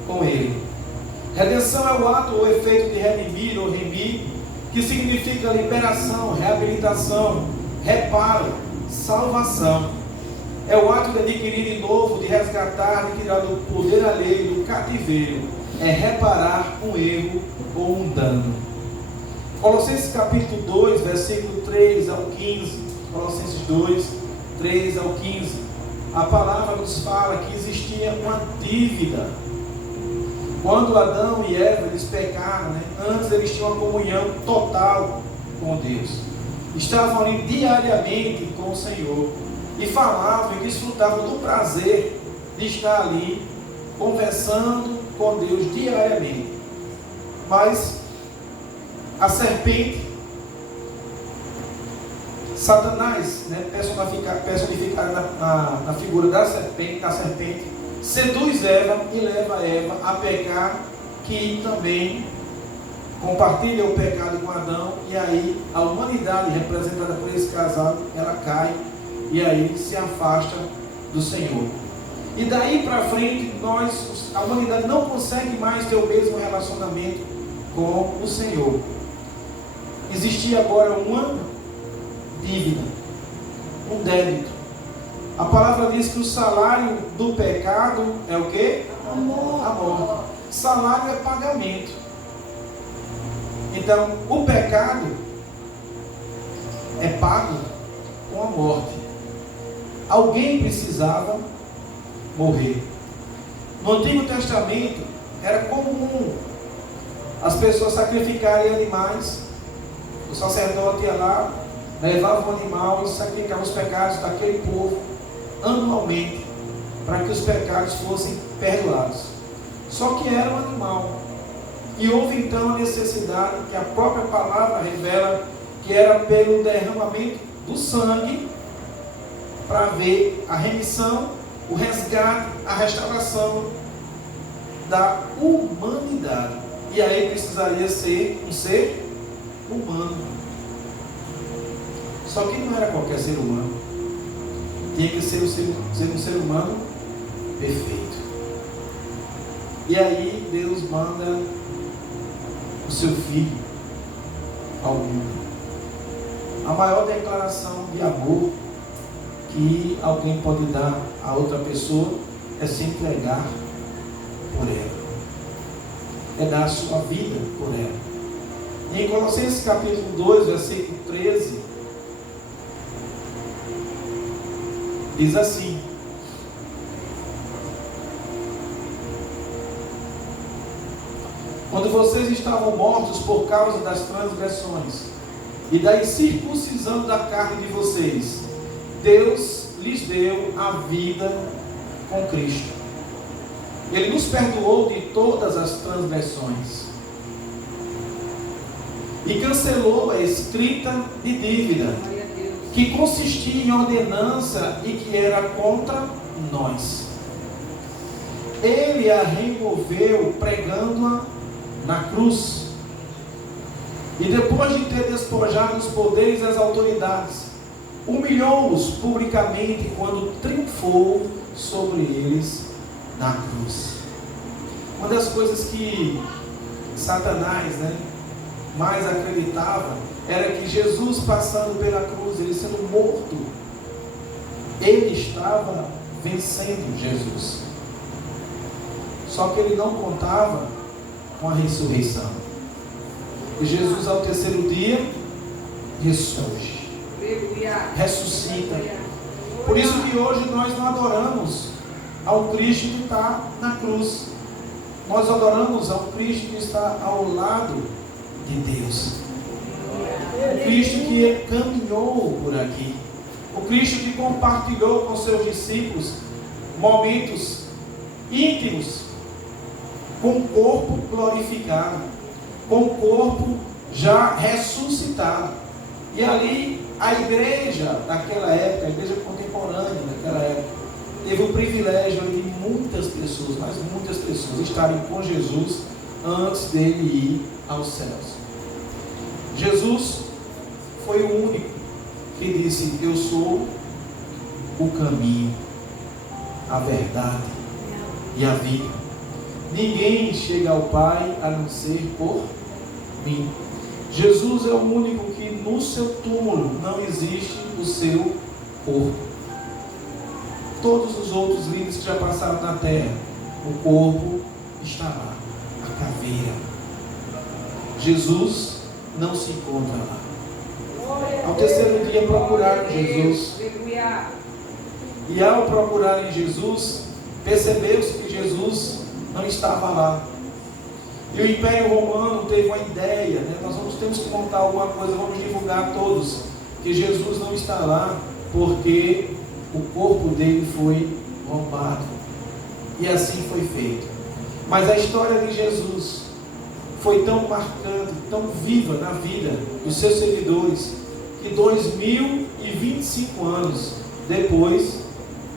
com Ele. Redenção é o ato ou efeito de redimir ou remir, que significa liberação, reabilitação, reparo, salvação. É o ato de adquirir de novo, de resgatar, de tirar do poder alheio, do cativeiro. É reparar um erro ou um dano. Colossenses capítulo 2, versículo 3 ao 15. Colossenses 2, 3 ao 15. A palavra nos fala que existia uma dívida. Quando Adão e Eva eles pecaram, antes eles tinham uma comunhão total com Deus. Estavam ali diariamente com o Senhor. E falavam e desfrutavam do prazer de estar ali conversando com Deus diariamente. Mas a serpente, Satanás, personificado na figura da serpente, seduz Eva e leva Eva a pecar, que também compartilha o pecado com Adão, e aí a humanidade representada por esse casal, ela cai e aí se afasta do Senhor. E daí para frente, a humanidade não consegue mais ter o mesmo relacionamento com o Senhor. Existia agora uma dívida, um débito. A palavra diz que o salário do pecado é o quê? Amor. Salário é pagamento. Então, o pecado é pago com a morte. Alguém precisava morrer. No Antigo Testamento, era comum as pessoas sacrificarem animais. O sacerdote ia lá, levava um animal e sacrificava os pecados daquele povo anualmente, para que os pecados fossem perdoados. Só que era um animal. E houve então a necessidade, que a própria palavra revela, que era pelo derramamento do sangue, para ver a remissão, o resgate, a restauração da humanidade. E aí precisaria ser um ser humano. Só que não era qualquer ser humano. Tinha que ser um ser humano perfeito. E aí Deus manda o seu filho ao mundo. A maior declaração de amor que alguém pode dar a outra pessoa é se entregar por ela, é dar a sua vida por ela. E em Colossenses capítulo 2, versículo 13, diz assim: quando vocês estavam mortos por causa das transgressões e da incircuncisão da carne de vocês, Deus lhes deu a vida com Cristo. Ele nos perdoou de todas as transgressões e cancelou a escrita de dívida que consistia em ordenança e que era contra nós. Ele a removeu pregando-a na cruz, e depois de ter despojado os poderes e as autoridades, humilhou-os publicamente quando triunfou sobre eles na cruz. Uma das coisas que Satanás, mais acreditava era que Jesus passando pela cruz, ele sendo morto, ele estava vencendo Jesus. Só que ele não contava com a ressurreição. E Jesus ao terceiro dia ressurge, ressuscita. Por isso que hoje nós não adoramos ao Cristo que está na cruz. Nós adoramos ao Cristo que está ao lado de Deus. O Cristo que caminhou por aqui. O Cristo que compartilhou com seus discípulos momentos íntimos, com o corpo glorificado, com o corpo já ressuscitado. E ali a igreja daquela época, a igreja contemporânea daquela época, teve o privilégio de muitas pessoas, mas muitas pessoas, estarem com Jesus antes dele ir aos céus. Jesus foi o único que disse: eu sou o caminho, a verdade e a vida. Ninguém chega ao Pai a não ser por mim. Jesus é o único que no seu túmulo não existe o seu corpo. Todos os outros líderes que já passaram na terra, o corpo está lá, a caveira. Jesus não se encontra lá. Ao terceiro dia procuraram Jesus. E ao procurarem Jesus, percebeu-se que Jesus não estava lá. E o Império Romano teve uma ideia, nós temos que montar alguma coisa, vamos divulgar a todos que Jesus não está lá, porque o corpo dele foi roubado. E assim foi feito. Mas a história de Jesus foi tão marcante, tão viva na vida dos seus seguidores, que 2025 anos depois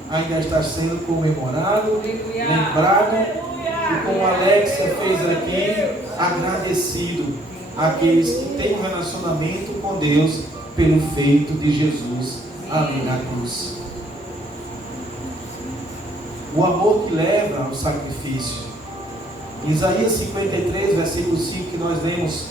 ainda está sendo comemorado, lembrado, e como a Alexia fez aqui, agradecido àqueles que têm um relacionamento com Deus pelo feito de Jesus ali na cruz. O amor que leva ao sacrifício. Isaías 53, versículo 5, que nós lemos,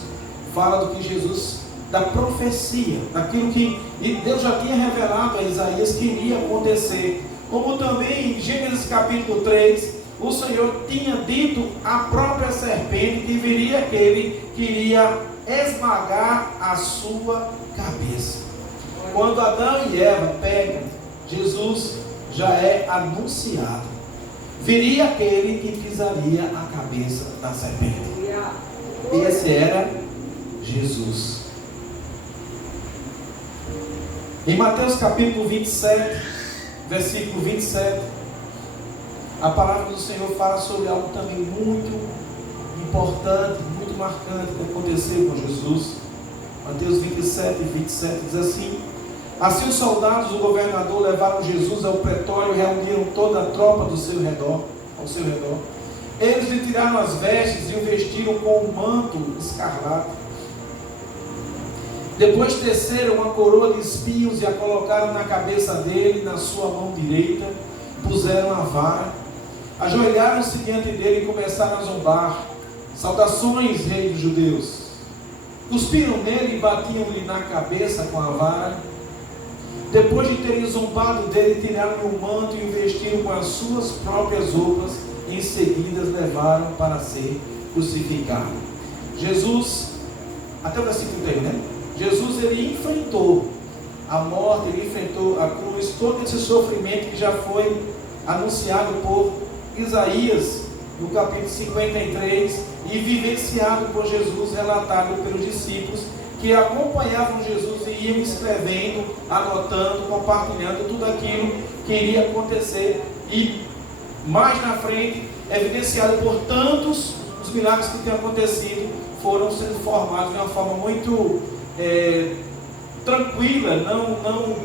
fala do que Jesus, da profecia, daquilo que Deus já tinha revelado a Isaías que iria acontecer. Como também em Gênesis capítulo 3, o Senhor tinha dito à própria serpente que viria aquele que iria esmagar a sua cabeça. Quando Adão e Eva pecam, Jesus já é anunciado. Viria aquele que pisaria a cabeça da serpente. Esse era Jesus. Em Mateus capítulo 27, versículo 27, a palavra do Senhor fala sobre algo também muito importante, muito marcante que aconteceu com Jesus. Mateus 27 e 27 diz assim: assim os soldados do governador levaram Jesus ao pretório e reuniram toda a tropa ao seu redor. Eles lhe tiraram as vestes e o vestiram com um manto escarlate. Depois teceram uma coroa de espinhos e a colocaram na cabeça dele, na sua mão direita, puseram a vara. Ajoelharam-se diante dele e começaram a zombar: saudações, rei dos judeus. Cuspiram nele e batiam-lhe na cabeça com a vara. Depois de terem zombado dele, tiraram o manto e o vestiram com as suas próprias roupas. Em seguida, levaram para ser crucificado. Jesus, até o versículo 3, né? Jesus, ele enfrentou a morte, ele enfrentou a cruz, todo esse sofrimento que já foi anunciado por Isaías, no capítulo 53, e vivenciado por Jesus, relatado pelos discípulos, que acompanhavam Jesus e iam escrevendo, anotando, compartilhando tudo aquilo que iria acontecer, e mais na frente, evidenciado por tantos os milagres que tinham acontecido, foram sendo formados de uma forma muito tranquila, não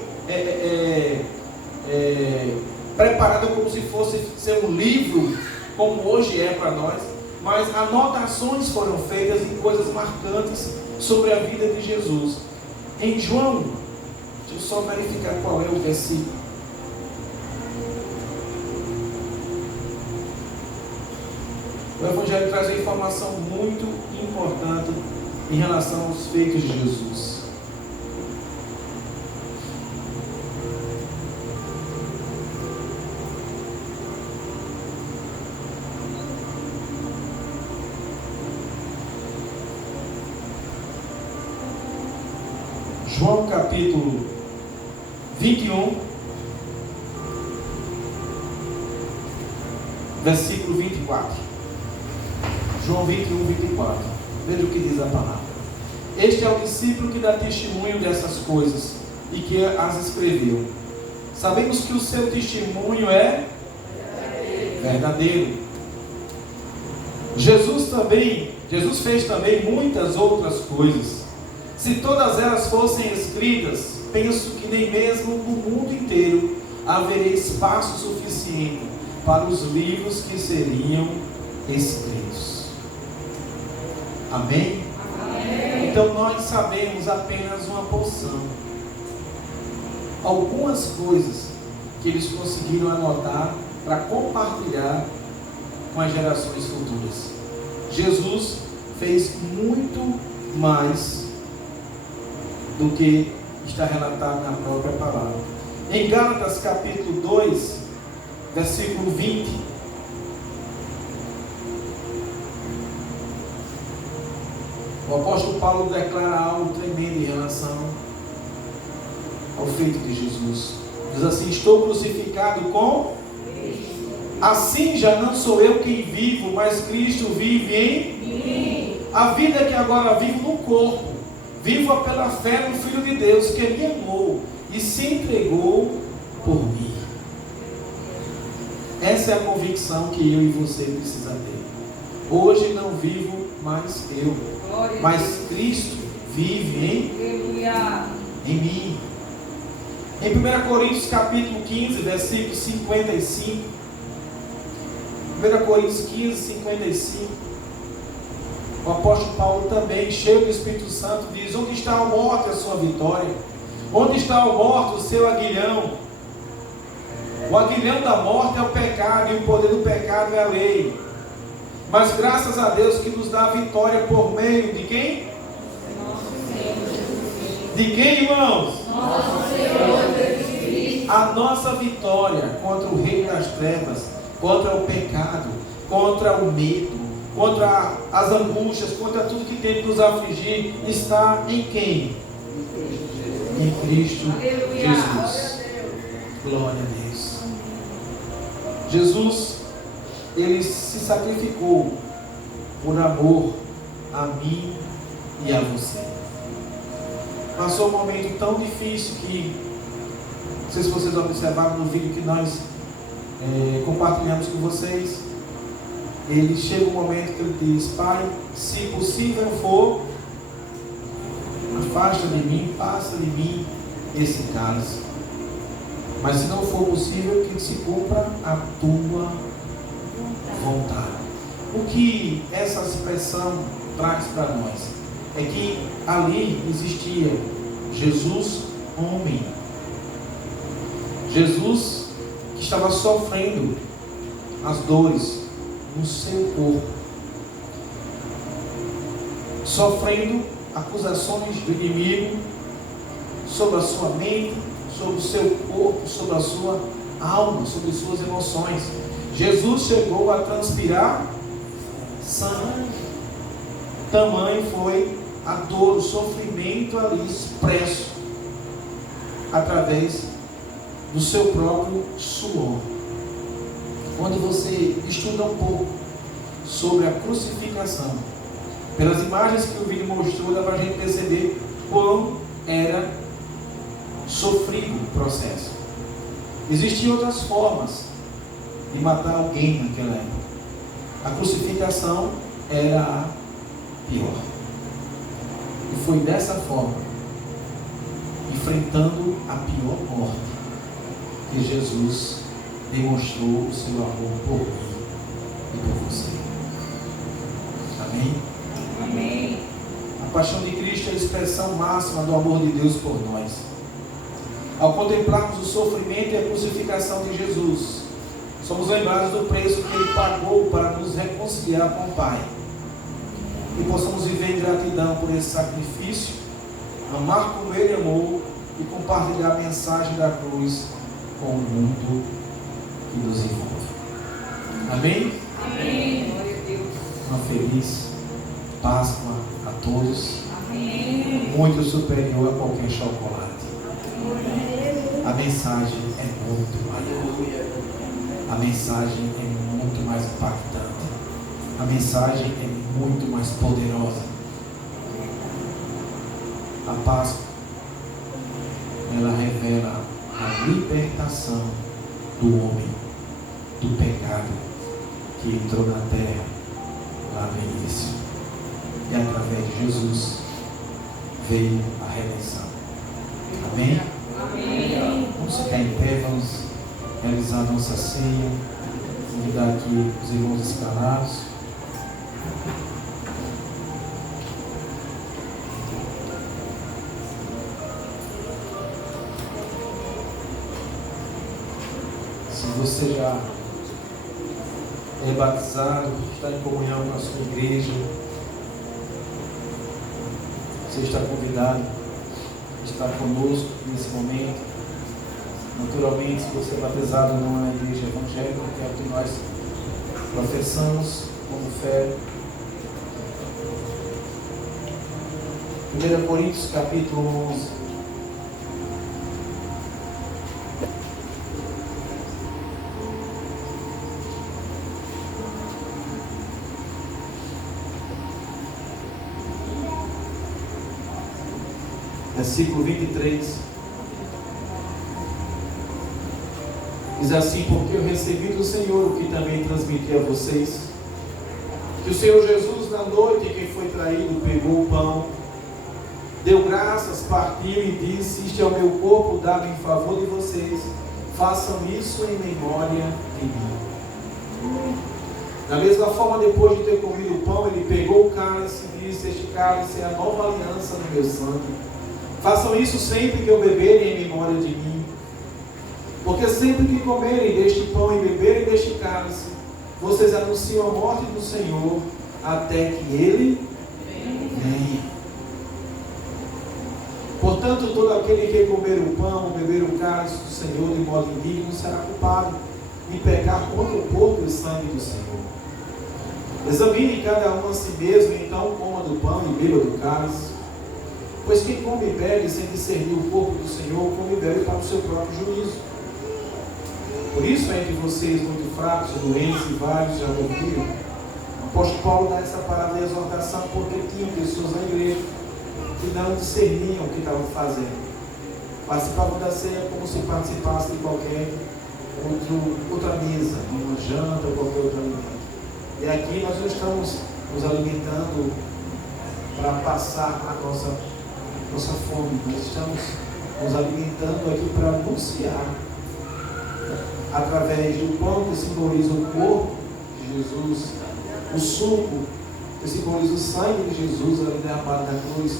preparada como se fosse ser um livro, como hoje é para nós, mas anotações foram feitas em coisas marcantes sobre a vida de Jesus. Em João, deixa eu só verificar qual é o versículo. O Evangelho traz uma informação muito importante em relação aos feitos de Jesus. João capítulo 21, versículo 24. João 21, 24. Veja o que diz a palavra. Este é o discípulo que dá testemunho dessas coisas e que as escreveu. Sabemos que o seu testemunho é verdadeiro. Jesus fez também muitas outras coisas. Se todas elas fossem escritas, penso que nem mesmo no mundo inteiro haveria espaço suficiente para os livros que seriam escritos. Amém? Amém? Então nós sabemos apenas uma porção. Algumas coisas que eles conseguiram anotar para compartilhar com as gerações futuras. Jesus fez muito mais do que está relatado na própria palavra. Em Gálatas capítulo 2, versículo 20, o apóstolo Paulo declara algo tremendo em relação ao feito de Jesus. Diz assim: estou crucificado com Cristo. Assim já não sou eu quem vivo, mas Cristo vive em mim. A vida que agora vivo no corpo, vivo pela fé no Filho de Deus, que me amou e se entregou por mim. Essa é a convicção que eu e você precisa ter. Hoje não vivo mais eu, mas Cristo vive em mim. Em 1 Coríntios capítulo 15, versículo 55. 1 Coríntios 15, 55. O apóstolo Paulo também, cheio do Espírito Santo, diz: onde está a morte, a sua vitória? Onde está a morte, o seu aguilhão? O aguilhão da morte é o pecado, e o poder do pecado é a lei. Mas graças a Deus que nos dá a vitória por meio de quem? De quem, irmãos? Nosso Senhor Jesus Cristo. A nossa vitória contra o reino das trevas, contra o pecado, contra o medo, contra as angústias, contra tudo que tem que nos afligir, está em quem? Em Cristo Jesus. Glória a Deus. Jesus, ele se sacrificou por amor a mim e a você. Passou um momento tão difícil que, não sei se vocês observaram no vídeo que nós compartilhamos com vocês. Ele chega um momento que ele diz: Pai, se possível for, afasta de mim, passa de mim esse cálice. Mas se não for possível, que se cumpra a tua vontade. O que essa expressão traz para nós é que ali existia Jesus, homem. Jesus que estava sofrendo as dores no seu corpo, sofrendo acusações do inimigo sobre a sua mente, sobre o seu corpo, sobre a sua alma, sobre suas emoções. Jesus chegou a transpirar sangue. Tamanho foi a dor, o sofrimento ali expresso através do seu próprio suor. Quando você estuda um pouco sobre a crucificação, pelas imagens que o vídeo mostrou, dá para a gente perceber quão era sofrido o processo. Existiam outras formas de matar alguém naquela época. A crucificação era a pior. E foi dessa forma, enfrentando a pior morte, que Jesus demonstrou o seu amor por mim e por você. Amém? Amém. A paixão de Cristo é a expressão máxima do amor de Deus por nós. Ao contemplarmos o sofrimento e a crucificação de Jesus, somos lembrados do preço que Ele pagou para nos reconciliar com o Pai. E possamos viver em gratidão por esse sacrifício, amar como Ele amou e compartilhar a mensagem da cruz com o mundo que nos envolve. Amém? Amém. Uma feliz Páscoa a todos. Amém. Muito superior a qualquer chocolate. A mensagem é muito maior. A mensagem é muito mais impactante. A mensagem é muito mais poderosa. A Páscoa, ela revela a libertação do homem do pecado que entrou na terra lá no início. E através de Jesus veio a redenção. Amém? Amém. Vamos ficar em pé, vamos realizar a nossa ceia. Convidar aqui os irmãos escalados. Se você já é batizado, está em comunhão com a sua igreja, você está convidado a estar conosco nesse momento. Naturalmente, se você é batizado não é na igreja evangélica, que é o que nós professamos como fé. 1 Coríntios capítulo 11. Versículo 23. Diz assim: porque eu recebi do Senhor o que também transmiti a vocês, que o Senhor Jesus, na noite em que foi traído, pegou o pão, deu graças, partiu e disse: este é o meu corpo dado em favor de vocês, façam isso em memória de mim. Da mesma forma, depois de ter comido o pão, ele pegou o cálice e disse: este cálice é a nova aliança no meu sangue. Façam isso sempre que eu beberem em memória de mim. Porque sempre que comerem deste pão e beberem deste cálice, vocês anunciam a morte do Senhor até que Ele venha. Portanto, todo aquele que comer o pão ou beber o cálice do Senhor de modo indigno será culpado de pecar contra o corpo e o sangue do Senhor. Examine cada um a si mesmo, e então coma do pão e beba do cálice. Pois quem come e bebe sem discernir o corpo do Senhor, come e bebe para o seu próprio juízo. Por isso, entre vocês muito fracos, doentes e vários já dormiram. O apóstolo Paulo dá essa palavra de exortação porque tinha pessoas na igreja que não discerniam o que estavam fazendo. Participavam da ceia como se participasse de qualquer outra mesa, de uma janta ou qualquer outro alimento. E aqui nós não estamos nos alimentando para passar a nossa fome, nós estamos nos alimentando aqui para anunciar, através do pão que simboliza o corpo de Jesus, o suco que simboliza o sangue de Jesus ali derramado na cruz,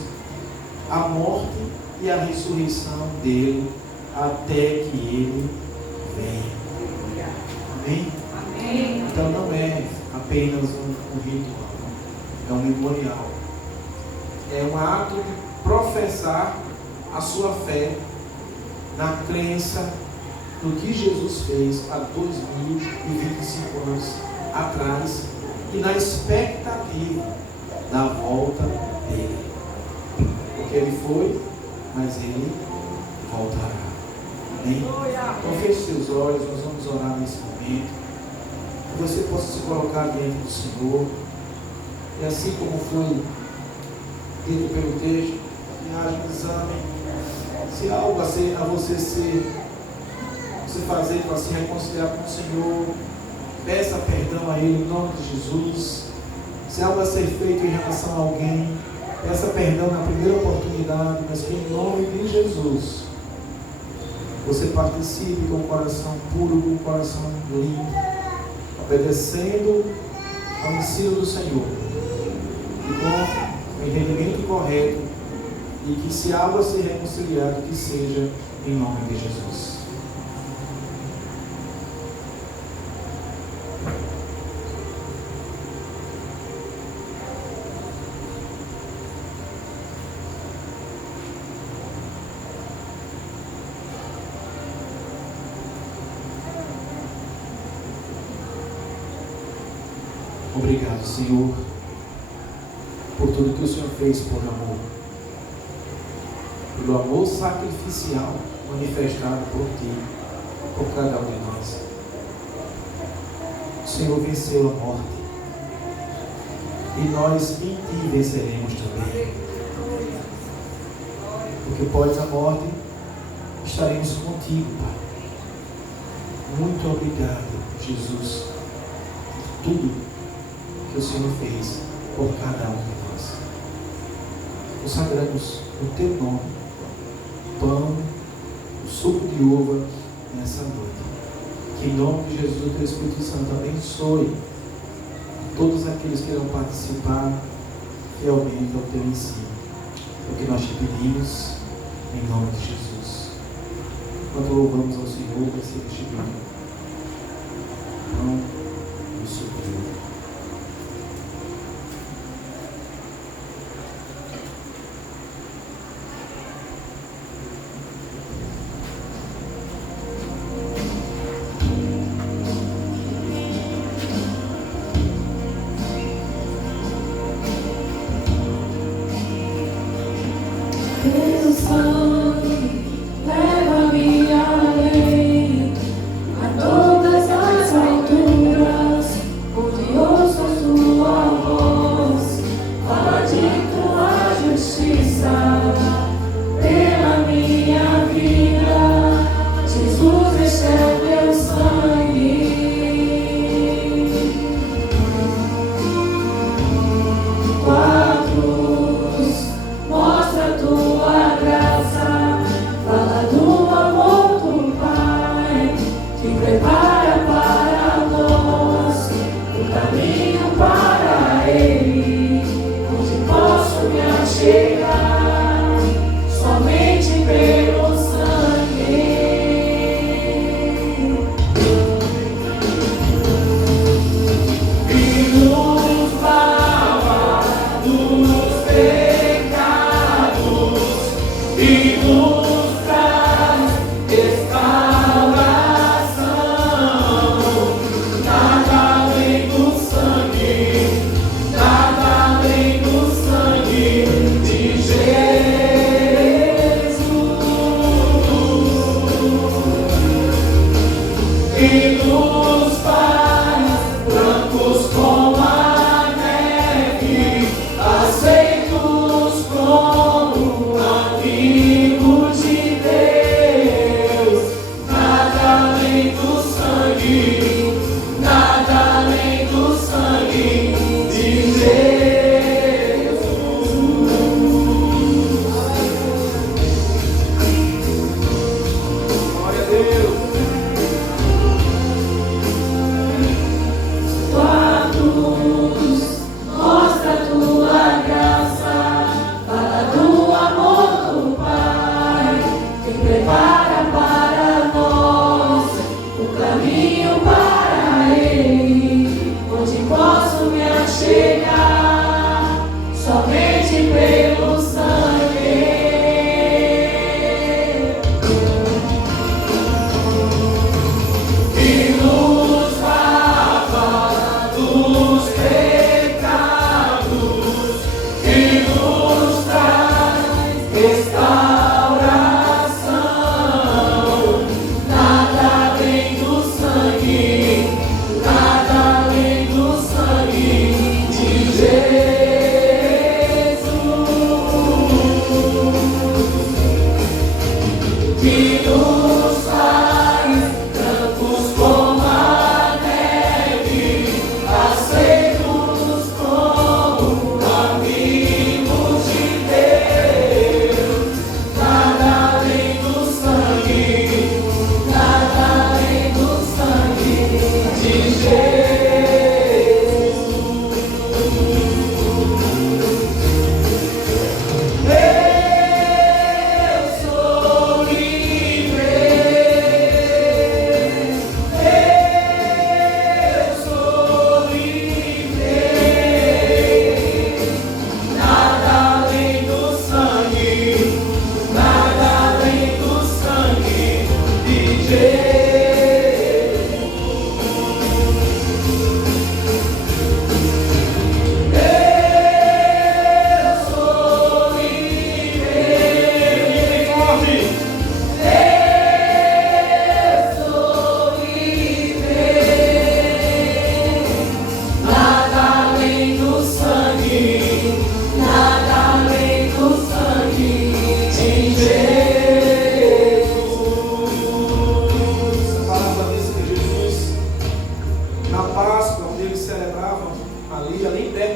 a morte e a ressurreição dele até que ele venha. Amém? Amém. Então não é apenas um ritual, é um memorial. É um ato de professar a sua fé na crença no que Jesus fez há 2025 anos atrás e na expectativa da volta dele. Porque ele foi, mas ele voltará. Amém? Então feche seus olhos, nós vamos orar nesse momento. Que você possa se colocar diante do Senhor. E assim como foi dito pelo texto, que haja um exame. Se há algo a você fazer para se reconciliar com o Senhor, peça perdão a Ele em nome de Jesus. Se há algo a ser feito em relação a alguém, peça perdão na primeira oportunidade, mas que em nome de Jesus você participe com o coração puro, com o coração limpo, obedecendo ao ensino do Senhor e com o entendimento correto, e que se há algo a ser reconciliado, que seja em nome de Jesus. Obrigado, Senhor, por tudo que o Senhor fez por amor. Pelo amor sacrificial manifestado por Ti, por cada um de nós. O Senhor venceu a morte, e nós em Ti venceremos também. Porque após a morte estaremos contigo, Pai. Muito obrigado, Jesus, por tudo que o Senhor fez por cada um de nós. Consagramos o Teu nome, pão, o suco de uva nessa noite. Que em nome de Jesus, o Teu Espírito Santo abençoe todos aqueles que irão participar fielmente ao Teu ensino. É o que nós te pedimos em nome de Jesus. Enquanto louvamos ao Senhor, receba este pedido. Pão, o suco de uva. Leva-me além, a todas as alturas, onde ouço Sua voz, fala de Tua justiça, pela minha vida. Jesus, este é o Teu sangue. Tua cruz mostra Tua graça, fala do amor do Pai, que prepara para nós o caminho para Ele, onde posso me achegar somente pelo sangue. E nos lava dos pecados e nos traz restauração. Nada além do sangue, nada além do sangue de Jesus. E nos faz brancos como a neve, aceitos como amigo de Deus. Nada além do sangue, nada além do sangue de Jesus. Glória a Deus. Tua cruz mostra Tua graça, fala do amor do Pai, que prepara para nós o caminho para Ele, onde posso me achegar somente pelo sangue.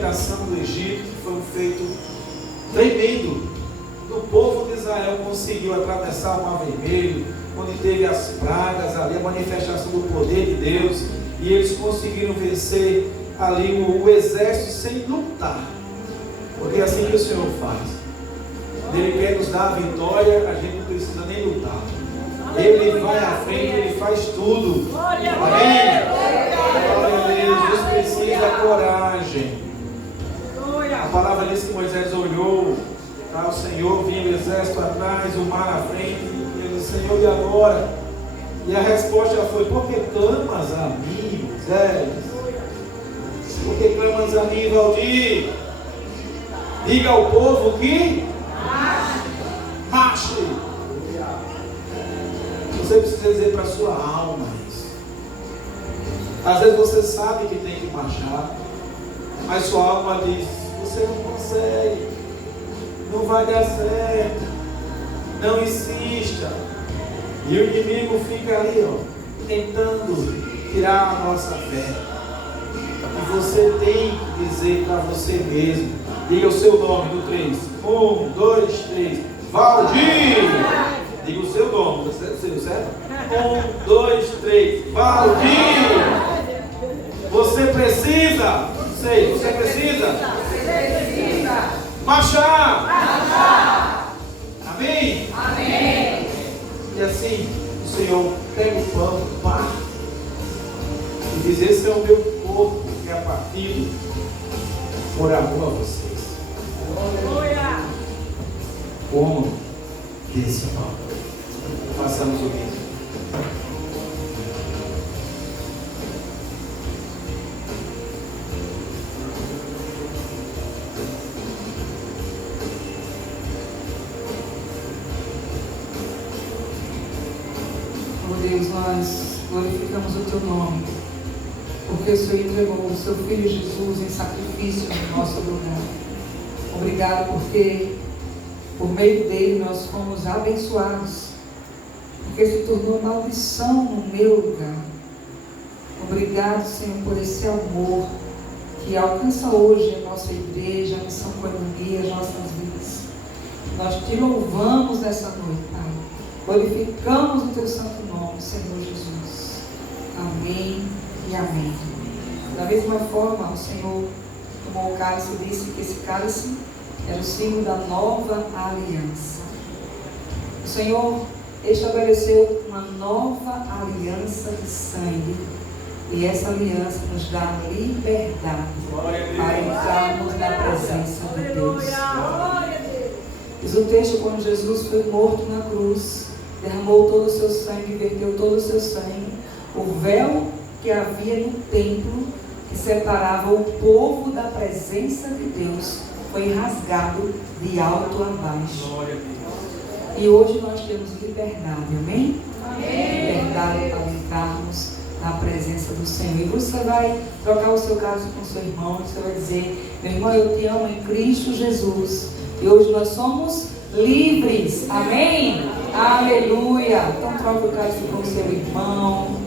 libertação do Egito, que foi um feito tremendo. O povo de Israel conseguiu atravessar o Mar Vermelho, onde teve as pragas ali, a manifestação do poder de Deus, e eles conseguiram vencer ali o exército sem lutar, porque é assim que o Senhor faz. Ele quer nos dar a vitória, a gente não precisa nem lutar. Ele vai à frente, Ele faz tudo. Amém? Glória a Deus. Deus precisa de coragem. A palavra diz que Moisés olhou, tá? O Senhor vinha o exército atrás, o mar à frente, e ele disse: Senhor, e agora? E a resposta foi: por que clamas a mim, Moisés? Por que clamas a mim, Valdir? Diga ao povo que marche. Você precisa dizer para a sua alma isso. Às vezes você sabe que tem que marchar, mas sua alma diz: você não consegue, não vai dar certo, não insista. E o inimigo fica ali, tentando tirar a nossa fé. E você tem que dizer para você mesmo, diga o seu nome no 3. 1, 2, 3. Valdir! Diga o seu nome, certo? 1, 2, 3. Valdir! Você precisa? Sei, você precisa? Marchar! Amém? Amém. E assim, o Senhor pega o pão, parte e diz: esse é o meu corpo que é partido por amor a vocês. Como desse pão. Façamos o mesmo. Oh Deus, nós glorificamos o Teu nome, porque o Senhor entregou o Seu Filho Jesus em sacrifício no nosso lugar. Obrigado porque por meio dele nós fomos abençoados, porque se tornou maldição no meu lugar. Obrigado, Senhor, por esse amor que alcança hoje a nossa igreja, a Missão Coinonia, as nossas vidas. Nós te louvamos nessa noite, Pai. Glorificamos o Teu santo nome, Senhor Jesus. Amém e amém. Da mesma forma, o Senhor tomou o cálice e disse que esse cálice era o símbolo da nova aliança. O Senhor estabeleceu uma nova aliança de sangue, e essa aliança nos dá liberdade para entrarmos na presença de Deus. Diz o texto: quando Jesus foi morto na cruz, derramou todo o seu sangue, verteu todo o seu sangue, o véu que havia no templo, que separava o povo da presença de Deus, foi rasgado de alto a baixo. E hoje nós temos liberdade, amém? Amém. Liberdade para entrarmos na presença do Senhor. E você vai trocar o seu caso com o seu irmão, você vai dizer: meu irmão, eu te amo em Cristo Jesus. E hoje nós somos livres, amém? Aleluia. Então troca o caso com o seu irmão.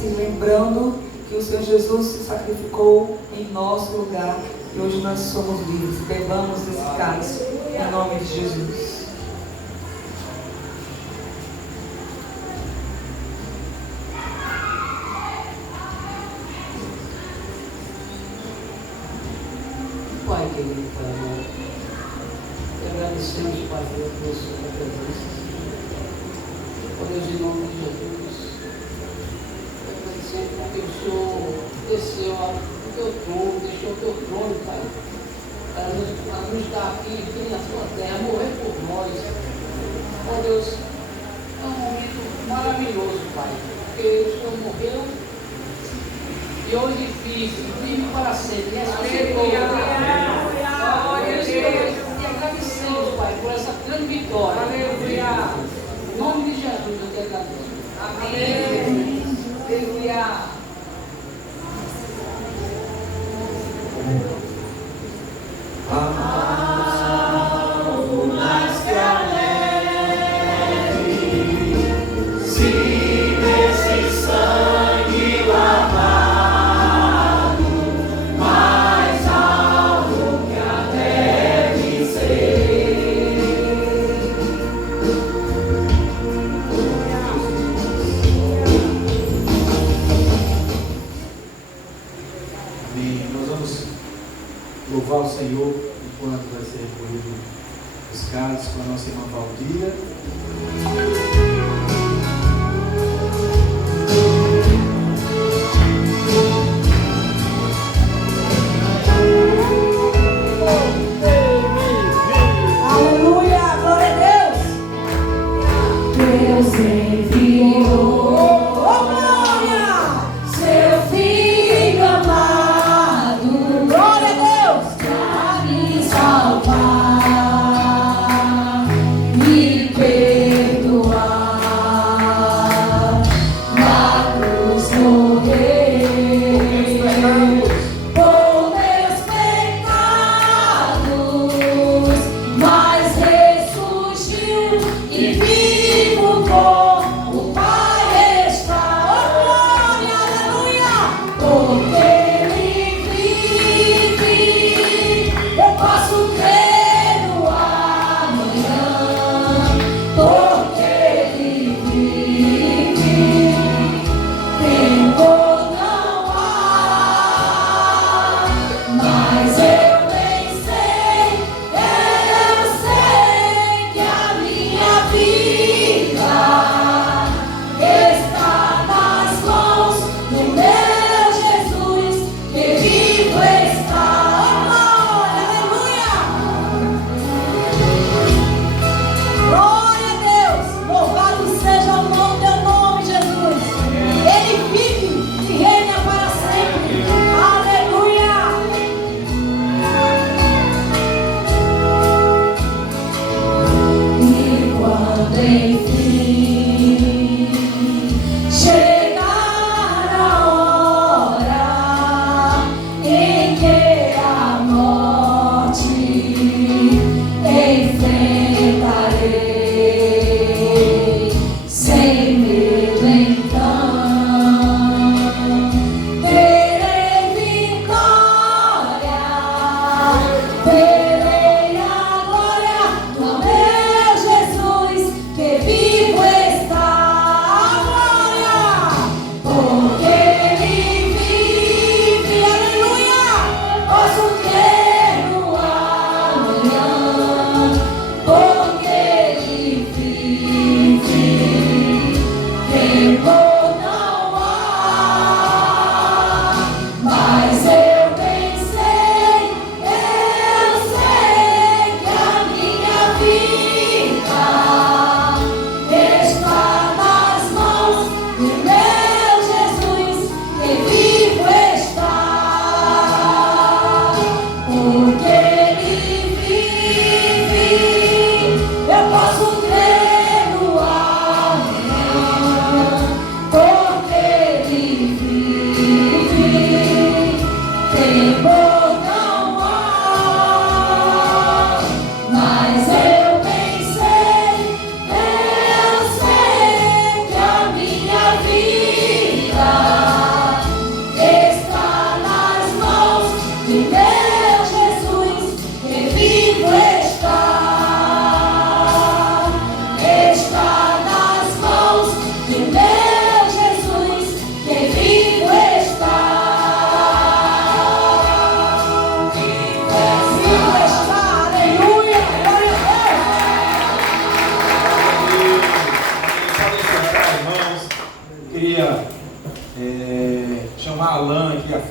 cálice, lembrando que o Senhor Jesus se sacrificou em nosso lugar e hoje nós somos livres. Bebamos desse cálice, em nome de Jesus. Pai querido, Pai amado, te agradecemos, Pai, pela tua presença. Ó Deus, em nome de Jesus, te agradecemos porque o Senhor desceu ao teu trono, deixou o teu trono, Pai, para nos dar aqui na tua terra, morrer por nós. Ó Deus, é um momento maravilhoso, Pai, porque o Senhor morreu e hoje difícil, vive para sempre, ressuscitou. Te agradecemos, Pai, por essa grande vitória. Em nome de Jesus, eu te agradeço. Amém. Aleluia. Algo mais que alegre, se nesse sangue lavado, mais algo que a deve ser. Amém. Nós vamos louvar o Senhor enquanto vai ser recolhido os cálices com a nossa irmã Valdir. Aleluia, glória a Deus. Deus enviou, oh glória, seu Filho amado, glória a Deus, para me salvar, me perdoar.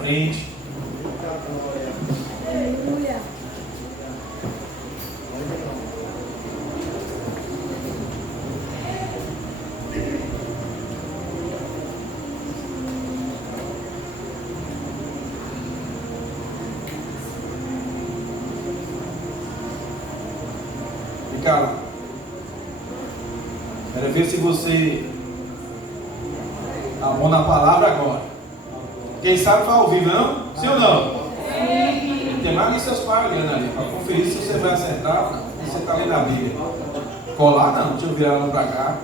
frente. Aleluia. Cara, quero ver se você amou na palavra agora. Quem sabe faz ao vivo, não? Sim ou não? Sim. Tem mais que seus pais olhando ali, para conferir se você vai acertar, se você está lendo a Bíblia. Colar não, deixa eu virar lá para cá.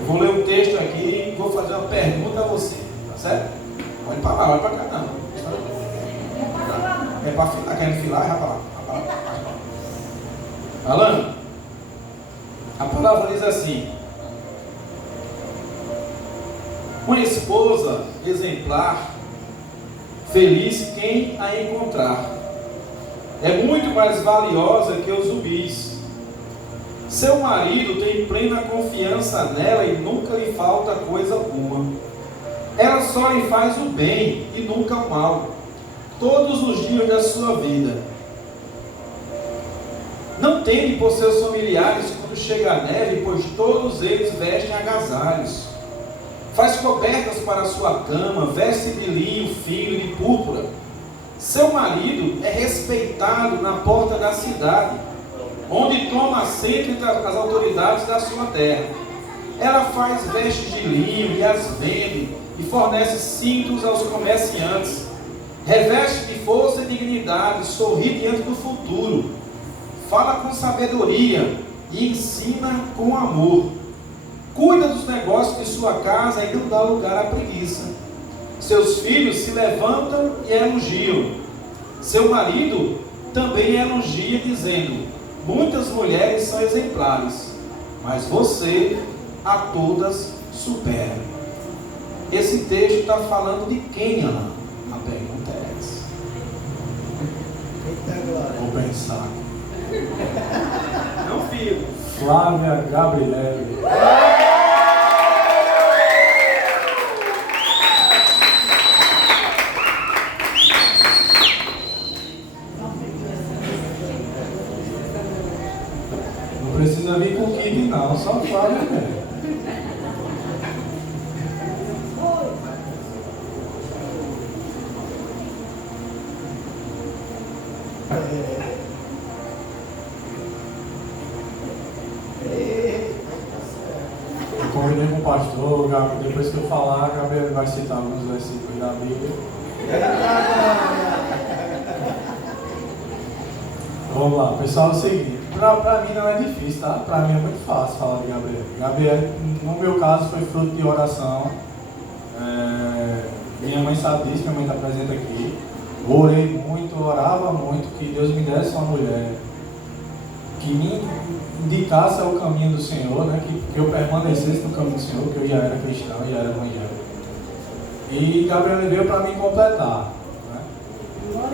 Eu vou ler um texto aqui e vou fazer uma pergunta a você, tá certo? Olha para lá, olha para cá não. É para filar, querendo filar, vai para lá. Alan, a palavra diz assim: uma esposa exemplar, feliz quem a encontrar, é muito mais valiosa que os rubis. Seu marido tem plena confiança nela e nunca lhe falta coisa alguma. Ela só lhe faz o bem e nunca o mal, todos os dias da sua vida. Não teme por seus familiares quando chega a neve, pois todos eles vestem agasalhos. Faz cobertas para a sua cama, veste de linho fino e de púrpura. Seu marido é respeitado na porta da cidade, onde toma assento entre as autoridades da sua terra. Ela faz vestes de linho e as vende, e fornece cintos aos comerciantes. Reveste de força e dignidade, sorri diante do futuro. Fala com sabedoria e ensina com amor. Cuida dos negócios de sua casa e não dá lugar à preguiça. Seus filhos se levantam e elogiam. Seu marido também elogia, dizendo: muitas mulheres são exemplares, mas você a todas supera. Esse texto está falando de quem, Ana? A pergunta é essa. Vou pensar. Não, filho. Flávia Gabriele. Não precisa vir com kit não, só Flávia mesmo. Combinei com o pastor, depois que eu falar, a Gabriel vai citar alguns versículos da Bíblia. Vamos lá, pessoal, é o seguinte, pra mim não é difícil, tá? Pra mim é muito fácil falar de Gabriel. Gabriel, no meu caso, foi fruto de oração. Minha mãe sabe disso, minha mãe está presente aqui. Orei muito, orava muito, que Deus me desse uma mulher que me indicasse o caminho do Senhor, né? Que eu permanecesse no caminho do Senhor, que eu já era cristão, já era evangélico. E Gabriel veio para me completar, né?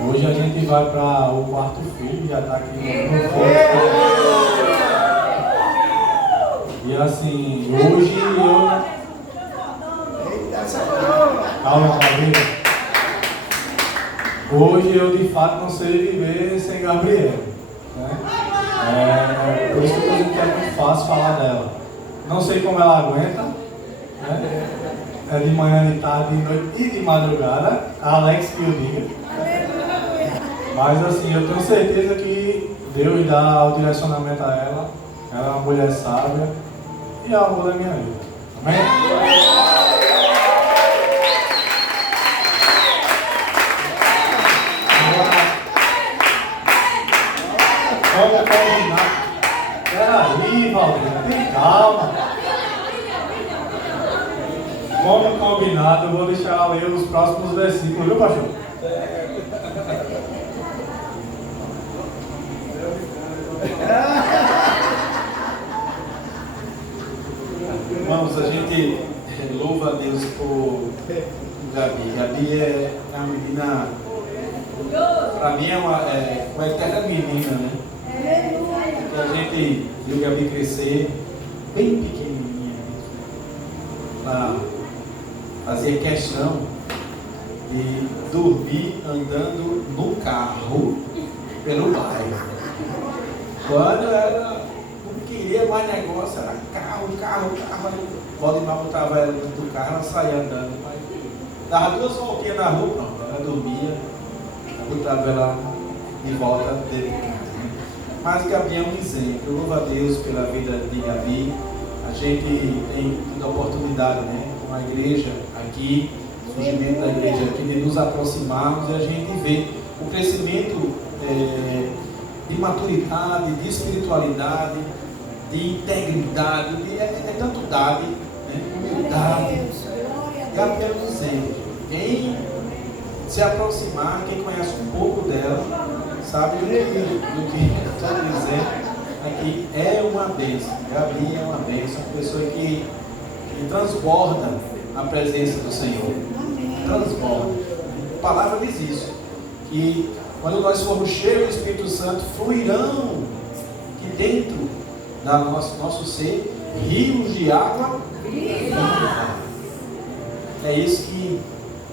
Hoje a gente vai para o quarto filho, já está aqui no foco. E assim, hoje eu... Calma, Gabriel. Hoje eu de fato não sei viver sem Gabriel, né? Por isso que eu estou dizendo que é muito fácil falar dela. Não sei como ela aguenta, né? É de manhã, de tarde, de noite e de madrugada. A Alex que eu diga. Mas assim, eu tenho certeza que Deus dá o direcionamento a ela. Ela é uma mulher sábia e é o amor da minha vida. Amém? Vamos combinar. Peraí, Valdina, tem calma. Como combinado, eu vou deixar ler os próximos versículos, viu, pastor? Irmãos, a gente louva a Deus por Gabi. Gabi é uma menina, para mim é uma eterna menina, né? Que a gente viu Gabi crescer bem pequenininha, fazia questão de dormi andando no carro pelo bairro. Quando ela não queria mais negócio, era carro. O Valdemar botava ela dentro do carro, ela saía andando. Dava 2 voltinhas na rua, pronto. Ela dormia, botava ela de volta dentro de casa. Mas Gabi é um exemplo. Eu louvo a Deus pela vida de Gabi. A gente tem tido a oportunidade, né, com a igreja aqui, o surgimento da igreja aqui, de nos aproximarmos e a gente vê o crescimento de maturidade, de espiritualidade, de integridade, tanto dade, né, humildade. Gabi é um exemplo. Quem se aproximar, quem conhece um pouco dela, sabe do que estou dizendo aqui, é uma bênção. Gabi é uma bênção, uma pessoa que transborda a presença do Senhor. Transborda. A palavra diz isso, que quando nós formos cheios do Espírito Santo, fluirão de dentro do nosso ser rios de água viva. É isso que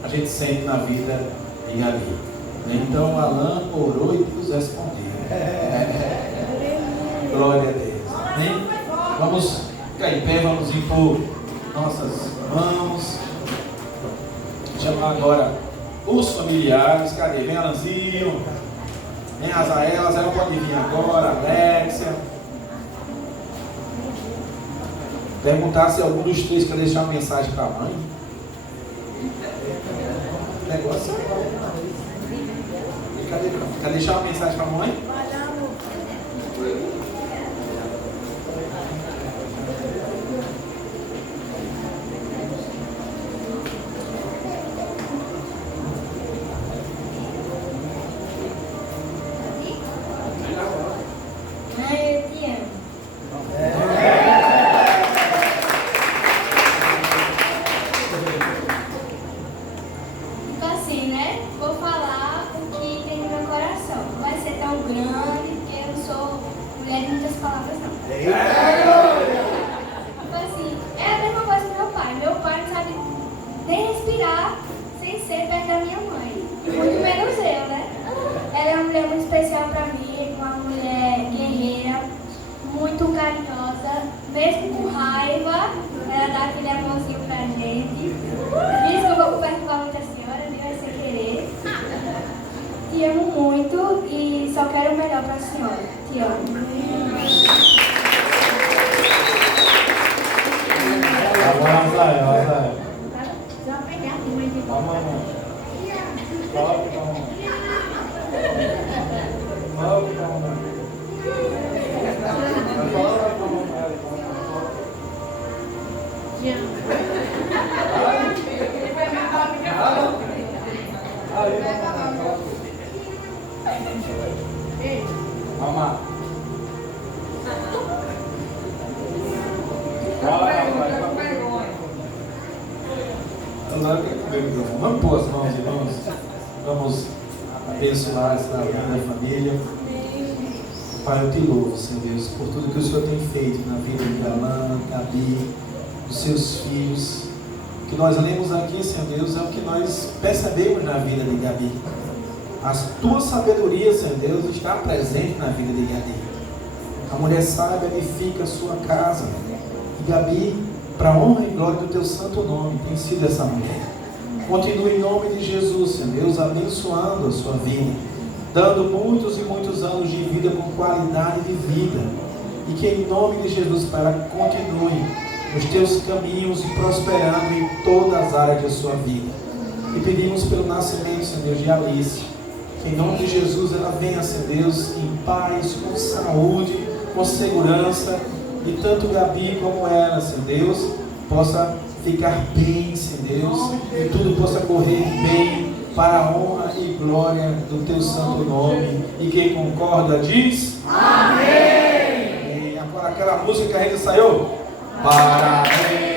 a gente sente na vida de Gabi. Então Alan orou e Deus respondeu. Glória a Deus. Amém? Vamos ficar em pé, vamos impor nossas mãos. Chamar agora os familiares. Cadê? Vem Alanzinho. Vem Azael. Azael pode vir agora. Alexia. Perguntar se algum dos 3 quer deixar uma mensagem para a mãe. Negócio. Quer deixar uma mensagem para a mãe? Vamos pôr as mãos, irmãos. Vamos abençoar essa linda família. Pai, eu te louvo, Senhor Deus, por tudo que o Senhor tem feito na vida de Alan, Gabi, dos seus filhos. O que nós lemos aqui, Senhor Deus, é o que nós percebemos na vida de Gabi. A tua sabedoria, Senhor Deus, está presente na vida de Gabi. A mulher sábia edifica a sua casa. E Gabi, para a honra e glória do teu santo nome, tem sido essa mulher. Continue em nome de Jesus, Senhor Deus, abençoando a sua vida, dando muitos e muitos anos de vida com qualidade de vida. E que em nome de Jesus, Pai, ela continue nos teus caminhos e prosperando em todas as áreas da sua vida. E pedimos pelo nascimento, Senhor Deus, de Alice. Que em nome de Jesus ela venha, Senhor Deus, em paz, com saúde, com segurança. E tanto Gabi como ela, Senhor Deus, possa ficar bem, Senhor Deus, e tudo possa correr bem para a honra e glória do teu santo nome. E quem concorda diz amém. Agora aquela música que a gente saiu. Parabéns.